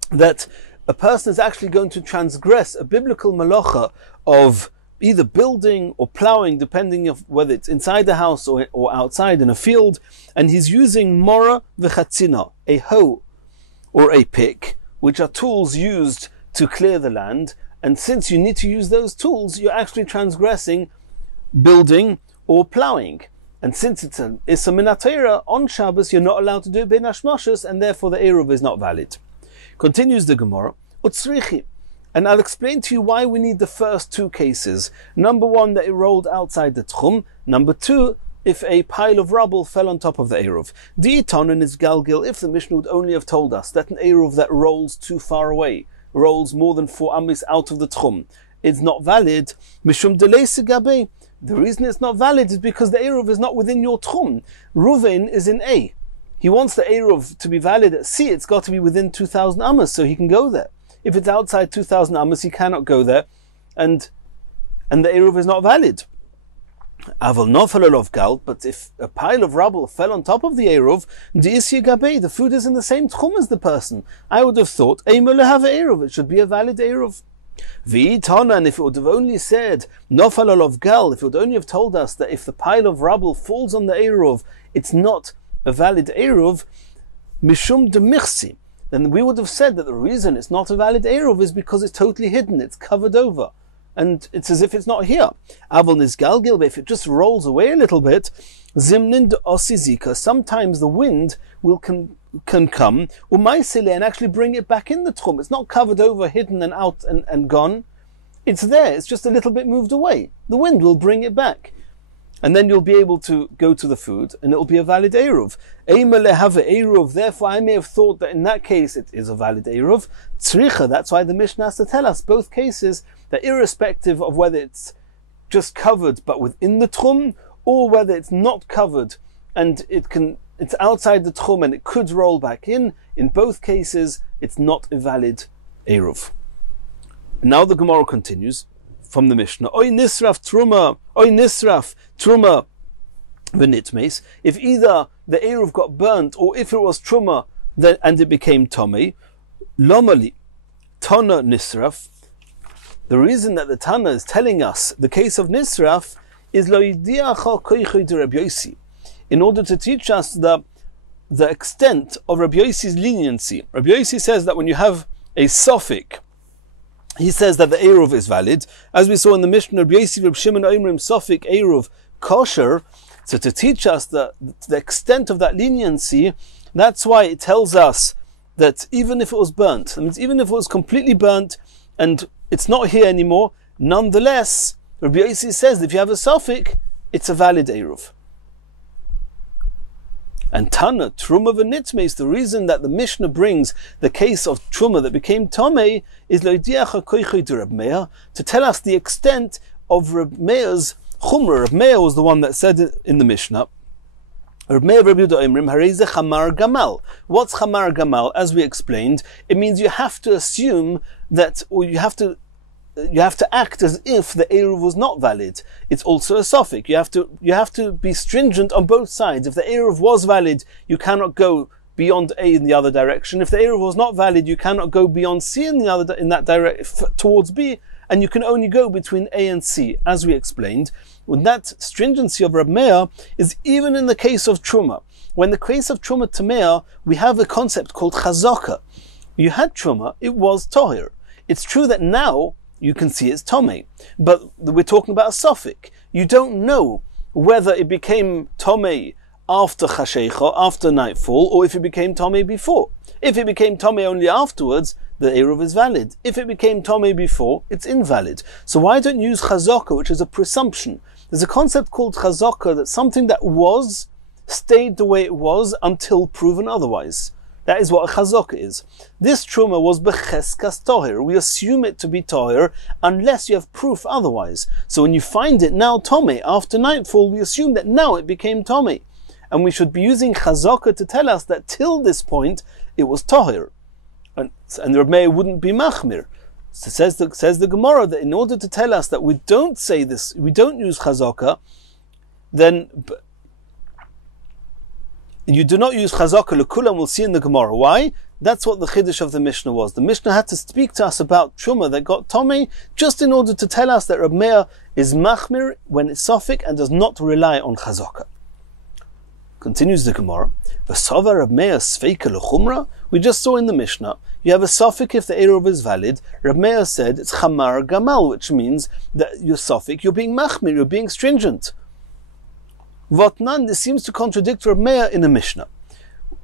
that a person is actually going to transgress a biblical malacha of either building or plowing, depending on whether it's inside the house or outside in a field, and he's using mora v'chatzina, a hoe or a pick, which are tools used to clear the land, and since you need to use those tools, you're actually transgressing building or plowing. And since it's an Issa Min HaTorah, on Shabbos you're not allowed to do it bein hashmoshes, and therefore the Eruv is not valid. Continues the Gemara, Utzrichi. And I'll explain to you why we need the first 2 cases. Number 1, that it rolled outside the Tchum. Number 2, if a pile of rubble fell on top of the Eruv. Di'itanon is galgil, if the Mishnah would only have told us that an Eruv that rolls too far away, rolls more than 4 amis out of the tchum, it's not valid. Mishum delay segabe. The reason it's not valid is because the Eruv is not within your tchum. Ruvain is in A. He wants the Eruv to be valid at C, it's got to be within 2,000 amas, so he can go there. If it's outside 2,000 amas, he cannot go there, and the Eruv is not valid. Aval nofalolov gal, but if a pile of rubble fell on top of the Eruv, the food is in the same tchum as the person. I would have thought, Eruv, it should be a valid Eruv. V'itana, and if it would have only said nofalolov gal, if it would only have told us that if the pile of rubble falls on the Eruv, it's not a valid Eruv, mishum demichsi, then we would have said that the reason it's not a valid Eruv is because it's totally hidden, it's covered over, and it's as if it's not here. Avol nizgalgil, but if it just rolls away a little bit, zimnin de osizika, sometimes the wind will can come, umaisile, and actually bring it back in the tchum. It's not covered over, hidden and out and gone. It's there, it's just a little bit moved away. The wind will bring it back. And then you'll be able to go to the food, and it will be a valid Eruv. Eimele have a Eruv, therefore I may have thought that in that case it is a valid Eruv. Tzricha, that's why the Mishnah has to tell us both cases, that irrespective of whether it's just covered but within the tchum, or whether it's not covered and it's outside the tchum and it could roll back in both cases it's not a valid Eruv. Now the Gemara continues from the Mishnah. Oy nisraf truma v'nitmes. If either the Eruv got burnt or if it was truma and it became tomei, lomali tana nisraf. The reason that the Tana is telling us the case of nisraf is lo yidiacha koichoy de Rabbi Yossi, in order to teach us the extent of Rabbi Yossi's leniency. Rabbi Yossi says that when you have a suffix, he says that the Eruv is valid. As we saw in the Mishnah, Rabbi Yossi, Rabbi Shimon, Oimrim, suffix, Eruv, kosher. So to teach us the extent of that leniency, that's why it tells us that even if it was burnt, that means even if it was completely burnt and it's not here anymore, nonetheless, Rabbi Yossi says that if you have a suffix, it's a valid Eruv. And Tana, Truma v'nitmes, the reason that the Mishnah brings the case of Truma that became Tomei is loidiacha koichoy de Reb Meir, to tell us the extent of Reb Meir's Chumrah. Reb Meir was the one that said it in the Mishnah. Reb Meir Reb Yehuda Oimrim, harei chamar gamal. What's chamar gamal? As we explained, it means you have to assume that, or you have to act as if the Eruv was not valid. It's also a suffix. You have to be stringent on both sides. If the Eruv was valid, you cannot go beyond A in the other direction. If the Eruv was not valid, you cannot go beyond C in that direction towards B, and you can only go between A and C, as we explained. When that stringency of Reb Meir is even in the case of Truma. When the case of Truma Tamea, we have a concept called Chazaka. You had Truma, it was Tohir. It's true that now you can see it's Tomei, but we're talking about a suffix. You don't know whether it became Tomei after Chashecha, after nightfall, or if it became Tomei before. If it became Tomei only afterwards, the Eruv is valid. If it became Tomei before, it's invalid. So why don't you use Chazaka, which is a presumption? There's a concept called Chazaka, that something that was stayed the way it was until proven otherwise. That is what a chazaka is. This truma was becheskas tohir. We assume it to be tohir unless you have proof otherwise. So when you find it now tomei, after nightfall, we assume that now it became tomei. And we should be using chazaka to tell us that till this point, it was tohir. And the Reb Meir wouldn't be machmir. So says the Gemara that in order to tell us that we don't say this, we don't use chazaka, then you do not use chazaka l'kulam, we'll see in the Gemara. Why? That's what the chiddush of the Mishnah was. The Mishnah had to speak to us about truma that got tomei, just in order to tell us that Reb Meir is machmir when it's suffix and does not rely on chazaka. Continues the Gemara. V'sava Reb Meir sveika l'chumra. We just saw in the Mishnah, you have a suffix if the Eruv is valid. Reb Meir said it's chamar gamal, which means that your suffix, you're being machmir, you're being stringent. Votnan, this seems to contradict Reb Meir in a Mishnah.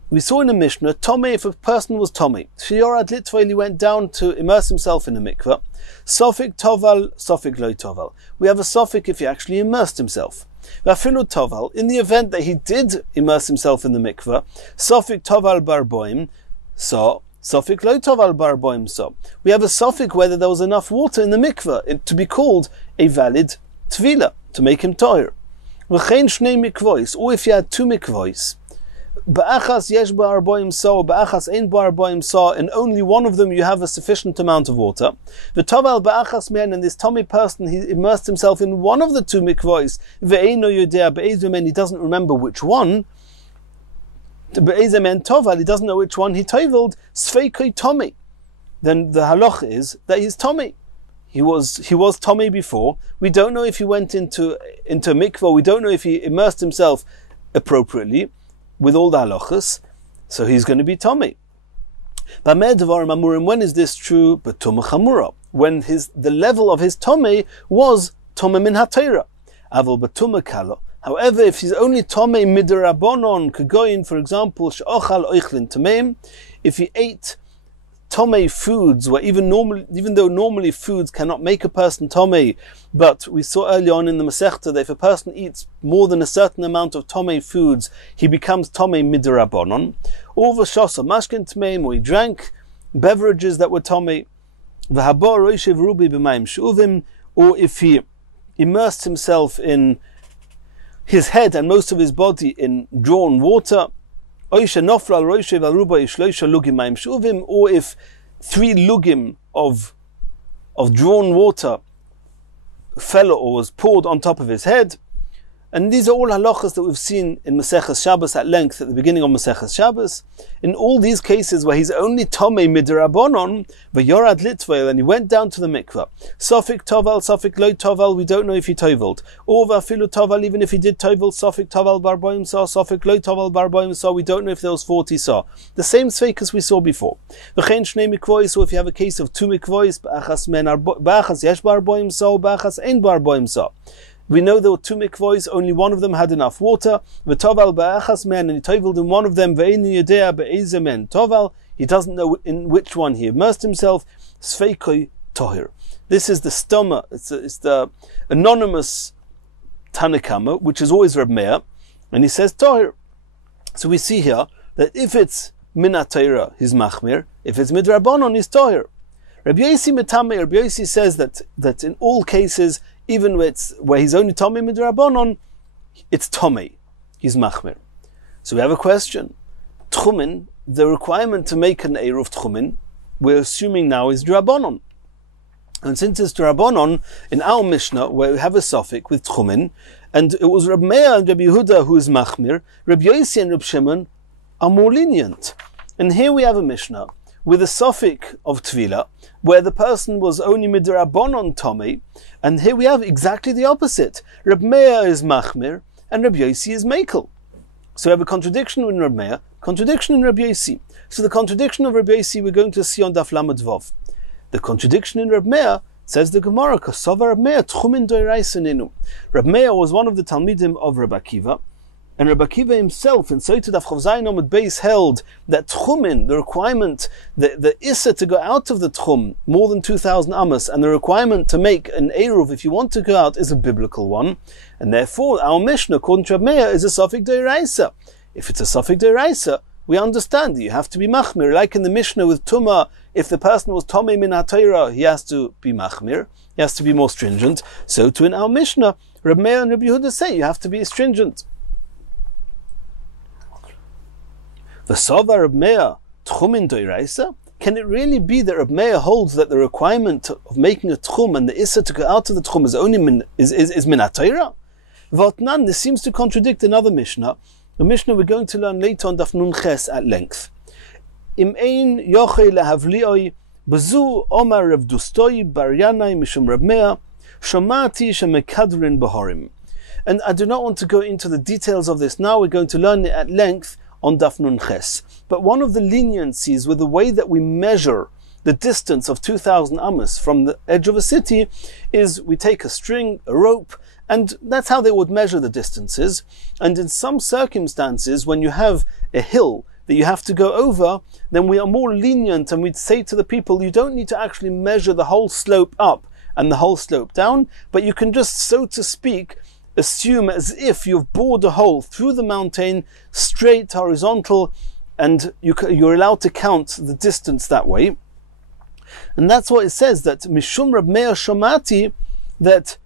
We saw in a Mishnah, Tomei, if a person was Tomei, Shiorad Litvail, he went down to immerse himself in a mikveh. Sofik Toval, Sofik Loi Toval. We have a Sofik if he actually immersed himself. Vafilu toval, in the event that he did immerse himself in the mikveh, sofik toval barboim, so sofik lo toval barboim, so we have a sofik whether there was enough water in the mikveh to be called a valid tvila, to make him toir. V'chein shnei mikvois, or if you had two mikvois, ba'achas yesh ba'arboim so, ba'achas ein ba'arboim so, and only one of them you have a sufficient amount of water. V'toval ba'achas men, and this Tommy person, he immersed himself in one of the two mikvois, ve'eino yodea be'ezu men, he doesn't remember which one, be'ezu men toval, he doesn't know which one he toveled, sfeikoi Tommy. Then the halach is that he's Tommy. He was Tommy before. We don't know if he went into a mikvah. We don't know if he immersed himself appropriately with all the halachas. So he's going to be Tommy. When is this true? But Tumah Chamura, when the level of his Tommy was Tommy min HaTorah. Aval Batumah Kalo. However, if he's only Tommy midirabonon, Kagoyin, for example, she'ochal oichlin tameim, if he ate Tomei foods, where even though normally foods cannot make a person Tomei, but we saw earlier on in the Masechta that if a person eats more than a certain amount of Tomei foods, he becomes Tomei midirabonon. Or v'shosa mashkin tmeim, or he drank beverages that were Tomei. V'habor roishev rubi b'mayim shuvim, or if he immersed himself in his head and most of his body in drawn water. Or if 3 lugim of drawn water fell or was poured on top of his head. And these are all halachas that we've seen in Masechas Shabbos at length at the beginning of Masechas Shabbos. In all these cases where he's only Tomei midirabonon, v'yorad litvail, and he went down to the mikveh. Sofik toval, sofik lo toval, we don't know if he toveled. Or vafilu toval, even if he did tovel, sofik toval barboim sa, sofik lo toval barboim sa, we don't know if there was 40 sa. The same sveik as we saw before. V'chein shnei mikvois, so if you have a case of two mikvois, ba'achas yesh barboim sa, ba'achas ein barboim sa. We know there were two mikvois, only one of them had enough water. V'toval ba'achas men, and he toveled in one of them. Ve'enu yodea be'eze men toval. He doesn't know in which one he immersed himself. Sfeikoi tohir. This is the stoma. It's the anonymous Tanakama, which is always Reb Meir, and he says tohir. So we see here that if it's min HaTorah, he's machmir. If it's midrabanon, he's tohir. Rabbi Yosi Metame, Rabbi Yosi says that in all cases, even where he's only Tomei midrabanon, it's Tomei. He's machmir. So we have a question. Tchumen, the requirement to make an eruv tchumen, we're assuming now is drabanon. And since it's drabanon, in our Mishnah, where we have a suffix with tchumen, and it was Reb Meir and Reb Yehuda who is machmir, Reb Yosi and Reb Shimon are more lenient. And here we have a Mishnah with a suffix of tvila, where the person was only midrabanon tomei, and here we have exactly the opposite. Reb Meir is machmir, and Reb Yosi is mekel. So we have a contradiction in Reb Meir, contradiction in Reb Yosi. So the contradiction of Reb Yosi we're going to see on Daf Lamed Vav. The contradiction in Reb Meir, says the Gemara, Kasava Reb Meir tchumin doiraisa nenu. Reb Meir was one of the Talmidim of Reb Akiva, and Reb Akiva himself in Soita Daf Chav Zayin Amud Beis held that tchumin, the requirement, the issa to go out of the tchum, more than 2,000 amas, and the requirement to make an eruv if you want to go out is a biblical one, and therefore our Mishnah, according to Reb Meir, is a sofik deiraisa. If it's a sofik deiraisa, we understand that you have to be machmir. Like in the Mishnah with Tumah, if the person was Tomei min HaTorah, he has to be machmir, he has to be more stringent. So too in our Mishnah, Reb Meir and Reb Yehuda say you have to be stringent. V'sova Reb Meir tchumin doiraisa? Can it really be that Reb Meir holds that the requirement of making a tchum and the issa to go out of the tchum is only min HaTorah? V'otnan, this seems to contradict another Mishnah, the Mishnah we're going to learn later on Daf Nun Ches at length. Im ein yochei lehavlioi bezu omar Rav Dustoi bar Yanai mishum Reb Meir shomati shemekadrin behorim. And I do not want to go into the details of this now. We're going to learn it at length on Daf Nun Ches. But one of the leniencies with the way that we measure the distance of 2,000 amas from the edge of a city is we take a string, a rope, and that's how they would measure the distances. And in some circumstances, when you have a hill that you have to go over, then we are more lenient and we'd say to the people, you don't need to actually measure the whole slope up and the whole slope down, but you can just, so to speak, assume as if you've bored a hole through the mountain, straight, horizontal, and you're allowed to count the distance that way. And that's what it says, that Mishum Rab Meir Shomati, that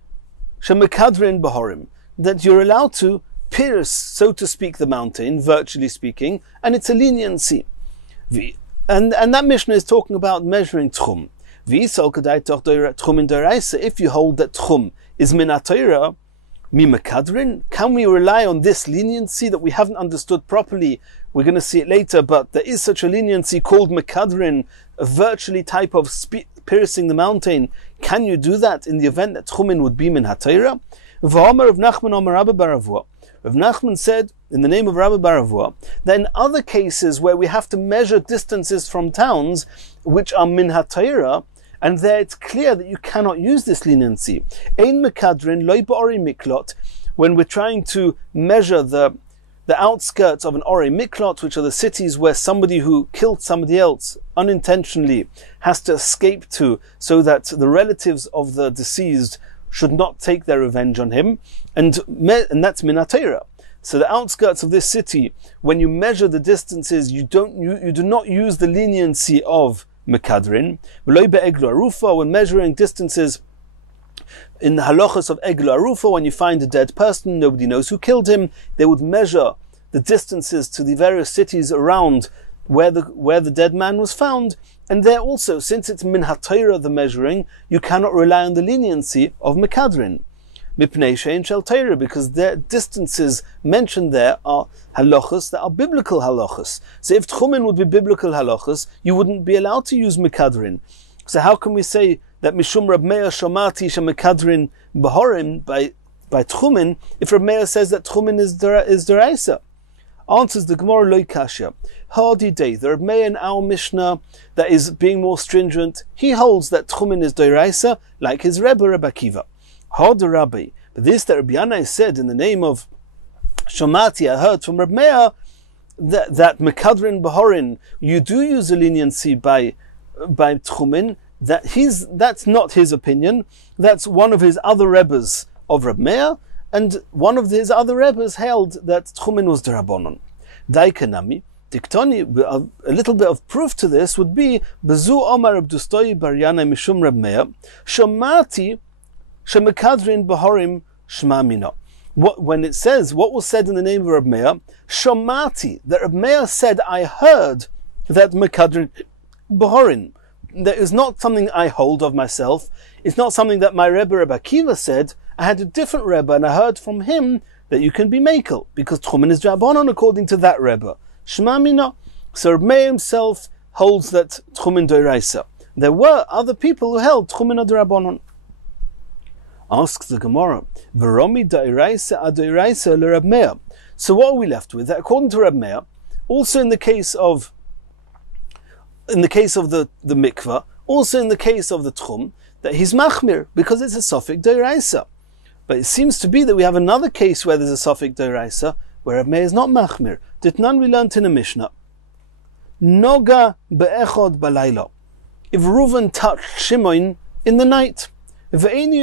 Shemekadrin Bahorim, that you're allowed to pierce, so to speak, the mountain, virtually speaking, and it's a leniency. And that Mishnah is talking about measuring Tchum. If you hold that Tchum is min HaTorah, mi mekadrin, can we rely on this leniency that we haven't understood properly? We're going to see it later, but there is such a leniency called mekadrin, a virtually type of piercing the mountain. Can you do that in the event that Tchumin would be min HaTorah? V'omer Rav Nachman Omer Rabbi Baravua. Rav Nachman said, in the name of Rabbi Baravua, that in other cases where we have to measure distances from towns which are min HaTorah, and there it's clear that you cannot use this leniency. Ein mekadrin loy ba'ori miklot, when we're trying to measure the outskirts of an ori miklot, which are the cities where somebody who killed somebody else unintentionally has to escape to, so that the relatives of the deceased should not take their revenge on him, and that's min HaTorah. So the outskirts of this city, when you measure the distances, you do not use the leniency of mekadrin. When measuring distances in the halachas of eglu arufa, when you find a dead person, nobody knows who killed him, they would measure the distances to the various cities around where the dead man was found. And there also, since it's min HaTorah, the measuring, you cannot rely on the leniency of mekadrin. Mipnei she'en shel Torah, because the distances mentioned there are halachas that are biblical halachas. So if Tchumin would be biblical halachas, you wouldn't be allowed to use mekadrin. So how can we say that Mishum Rab Meir Shomati Shemekadrin Bahorim by Tchumin if Rab Meir says that Tchumin is deraisa? Answers the Gemara Loi Kasha. Hardy day, the Rab Meir in our Mishnah that is being more stringent, he holds that Tchumin is deraisa like his Rebbe Reb Akiva. Harder Rabbi, but this that Rabbi Yanai said in the name of Shomati, I heard from Rab Meir that Mekadrin Bahorin, you do use a leniency by Tchumin. That's not his opinion. That's one of his other Rebbes of Rab Meir, and one of his other Rebbes held that Tchumin was derabanan. Daikanami, Diktoni, a little bit of proof to this would be Bezu Omar Abdustoi Bar Yanai Mishum Rab Meir, Shomati Shemekadrin Bahorim Shmamina. When it says what was said in the name of Rab Meir, Shomati, that Rab Meir said, I heard that Mekadrin Bahorim. That is not something I hold of myself. It's not something that my Rebbe Reb Akiva said. I had a different Rebbe and I heard from him that you can be Mekel, because Tchumin is Drabanon according to that Rebbe. Shmamina. So Rab Meir himself holds that Tchumin Doiraisa. There were other people who held Tchumin Drabanon. Asks the Gemara, Veromi Dairaisa Adoiraisa le Rab Meir. So what are we left with? That according to Rab Meir, also in the case of the mikvah, also in the case of the tchum, that he's machmir, because it's a sofik dairaisa. But it seems to be that we have another case where there's a sofik dairaisa, where Rab Meir is not machmir. Ditnan we learnt in a Mishnah. Noga be'echod balayla. If Reuven touched Shimon in the night, Reuven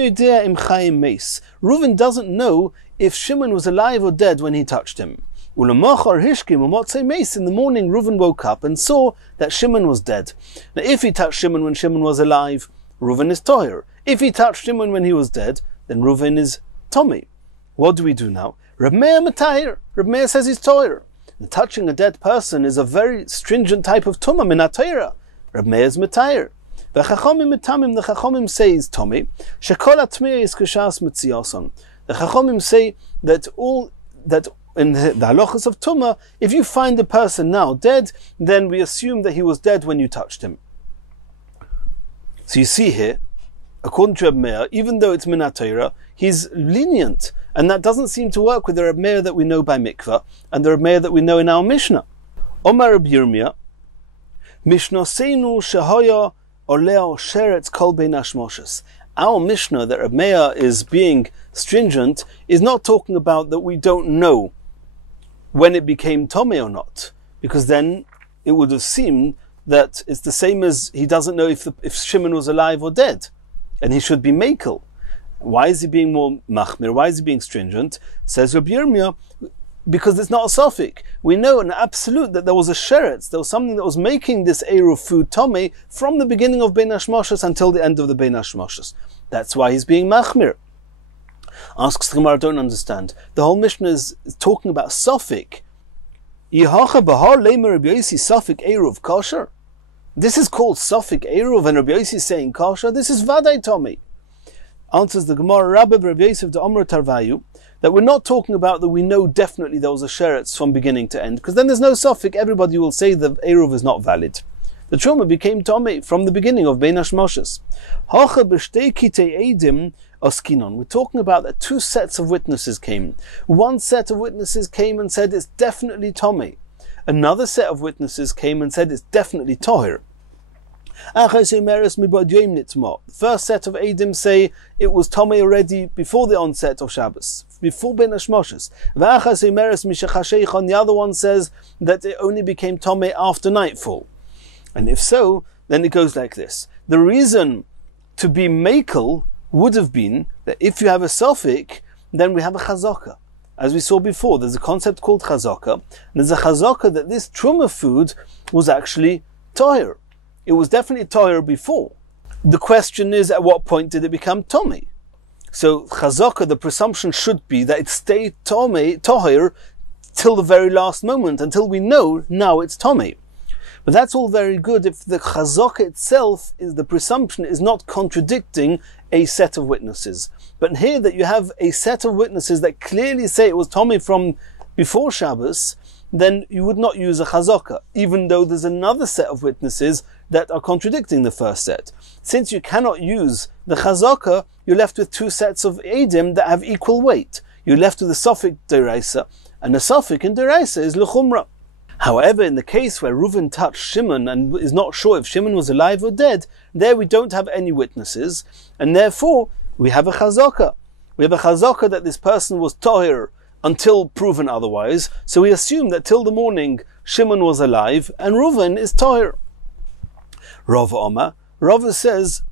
doesn't know if Shimon was alive or dead when he touched him. In the morning, Reuven woke up and saw that Shimon was dead. Now, if he touched Shimon when Shimon was alive, Reuven is toher. If he touched Shimon when he was dead, then Reuven is Tommy. What do we do now? Reb Meir Matayr. Reb Meir says he's toher. Touching a dead person is a very stringent type of tumah min HaTorah. Reb Meir is Matayr. The Chachomim say is Tommy. Shekol atmei is kashas mitziason. The Chachomim say that in the halachas of Tumah, if you find a person now dead, then we assume that he was dead when you touched him. So you see here, according to Reb Meir, even though it's min HaTorah, he's lenient, and that doesn't seem to work with the Reb Meir that we know by mikvah and the Reb Meir that we know in our Mishnah. Omar Reb Yirmiyah, Mishnah seinu shehoya oleo sheretz kol bein hashmoshes. Our Mishnah that Reb Meir is being stringent is not talking about that we don't know when it became Tomei or not, because then it would have seemed that it's the same as he doesn't know if Shimon was alive or dead, and he should be Mekel. Why is he being more machmir? Why is he being stringent? Says Rabbi Yirmiyah, because it's not a suffix. We know an absolute that there was a sheretz, there was something that was making this eruv food tomei from the beginning of Bein Hashmoshes until the end of the Bein Hashmoshes. That's why he's being machmir. Asks the Gemara, I don't understand. The whole Mishnah is talking about suffix. Yihacha bahar leimer Rabbi Yossi suffix eruv kosher. This is called suffix eruv, and Rabbi Yossi is saying kosher. This is vaday tomei. Answers the Gemara, Rabbi Yosef de Amr Tarvayu, that we're not talking about that we know definitely there was a sheretz from beginning to end, because then there's no suffix. Everybody will say the eruv is not valid. The truma became tomei from the beginning of Bein Hashmoshes. Hacha b'shtei kitei edim oskinon. We're talking about that two sets of witnesses came. One set of witnesses came and said it's definitely tomei. Another set of witnesses came and said it's definitely tohir. The first set of Eidim say it was tomei already before the onset of Shabbos, before Bein Hashmoshes. The other one says that it only became tomei after nightfall. And if so, then it goes like this. The reason to be makel would have been that if you have a suffix, then we have a chazaka. As we saw before, there's a concept called chazaka, and there's a chazaka that this truma food was actually tohir. It was definitely tohir before. The question is, at what point did it become tomei? So chazaka, the presumption should be that it stayed tohir till the very last moment, until we know now it's tomei. But that's all very good if the chazaka itself, is the presumption, is not contradicting a set of witnesses. But here that you have a set of witnesses that clearly say it was tomei from before Shabbos, then you would not use a chazaka, even though there's another set of witnesses that are contradicting the first set. Since you cannot use the chazaka, you're left with two sets of edim that have equal weight. You're left with a suffix deraisa, and a suffix in deraisa is lechumra. However, in the case where Reuven touched Shimon and is not sure if Shimon was alive or dead, there we don't have any witnesses, and therefore we have a chazaka. We have a chazaka that this person was tohir until proven otherwise, so we assume that till the morning Shimon was alive and Reuven is tohir. Rava says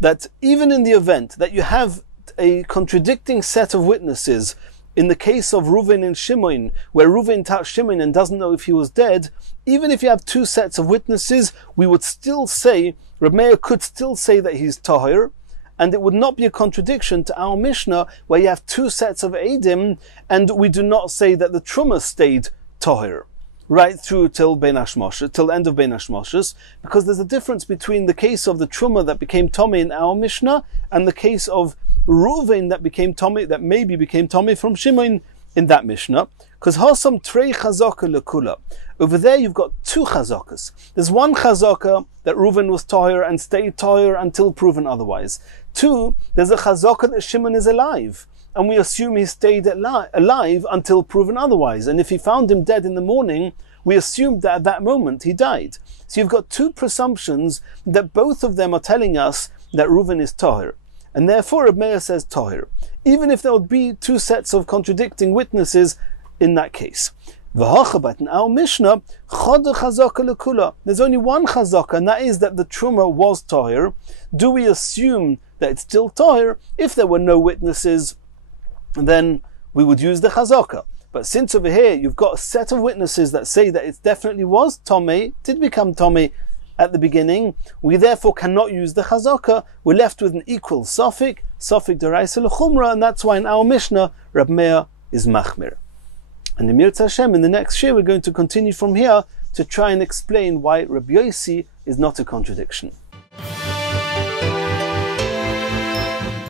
that even in the event that you have a contradicting set of witnesses, in the case of Reuven and Shimon, where Reuven touched Shimon and doesn't know if he was dead, even if you have two sets of witnesses, we would still say, Reb Meir could still say that he's tohir, and it would not be a contradiction to our Mishnah, where you have two sets of Eidim, and we do not say that the Truma stayed tohir right through till Bein Hashmoshes, till the end of Bein Hashmoshes, because there's a difference between the case of the Truma that became tomei in our Mishnah and the case of Reuven that became tomei, that maybe became tomei from Shimon in that Mishnah. Because Hasam trei chazaka lekula. Over there you've got two chazakas. There's one chazaka that Reuven was tohir and stayed tohir until proven otherwise. Two, there's a chazaka that Shimon is alive, and we assume he stayed alive until proven otherwise. And if he found him dead in the morning, we assumed that at that moment he died. So you've got two presumptions that both of them are telling us that Reuven is tohir. And therefore Reb Meir says tohir, even if there would be two sets of contradicting witnesses in that case. But in our Mishnah, there's only one chazaka, and that is that the truma was tohir. Do we assume that it's still tohir? If there were no witnesses, then we would use the chazaka. But since over here you've got a set of witnesses that say that it definitely was tomei, did become tomei at the beginning, we therefore cannot use the chazaka. We're left with an equal suffix deraisa l'chumra, and that's why in our Mishnah Reb Meir is machmir. And in Mirz Hashem, in the next shir, we're going to continue from here to try and explain why Rabbi Yossi is not a contradiction.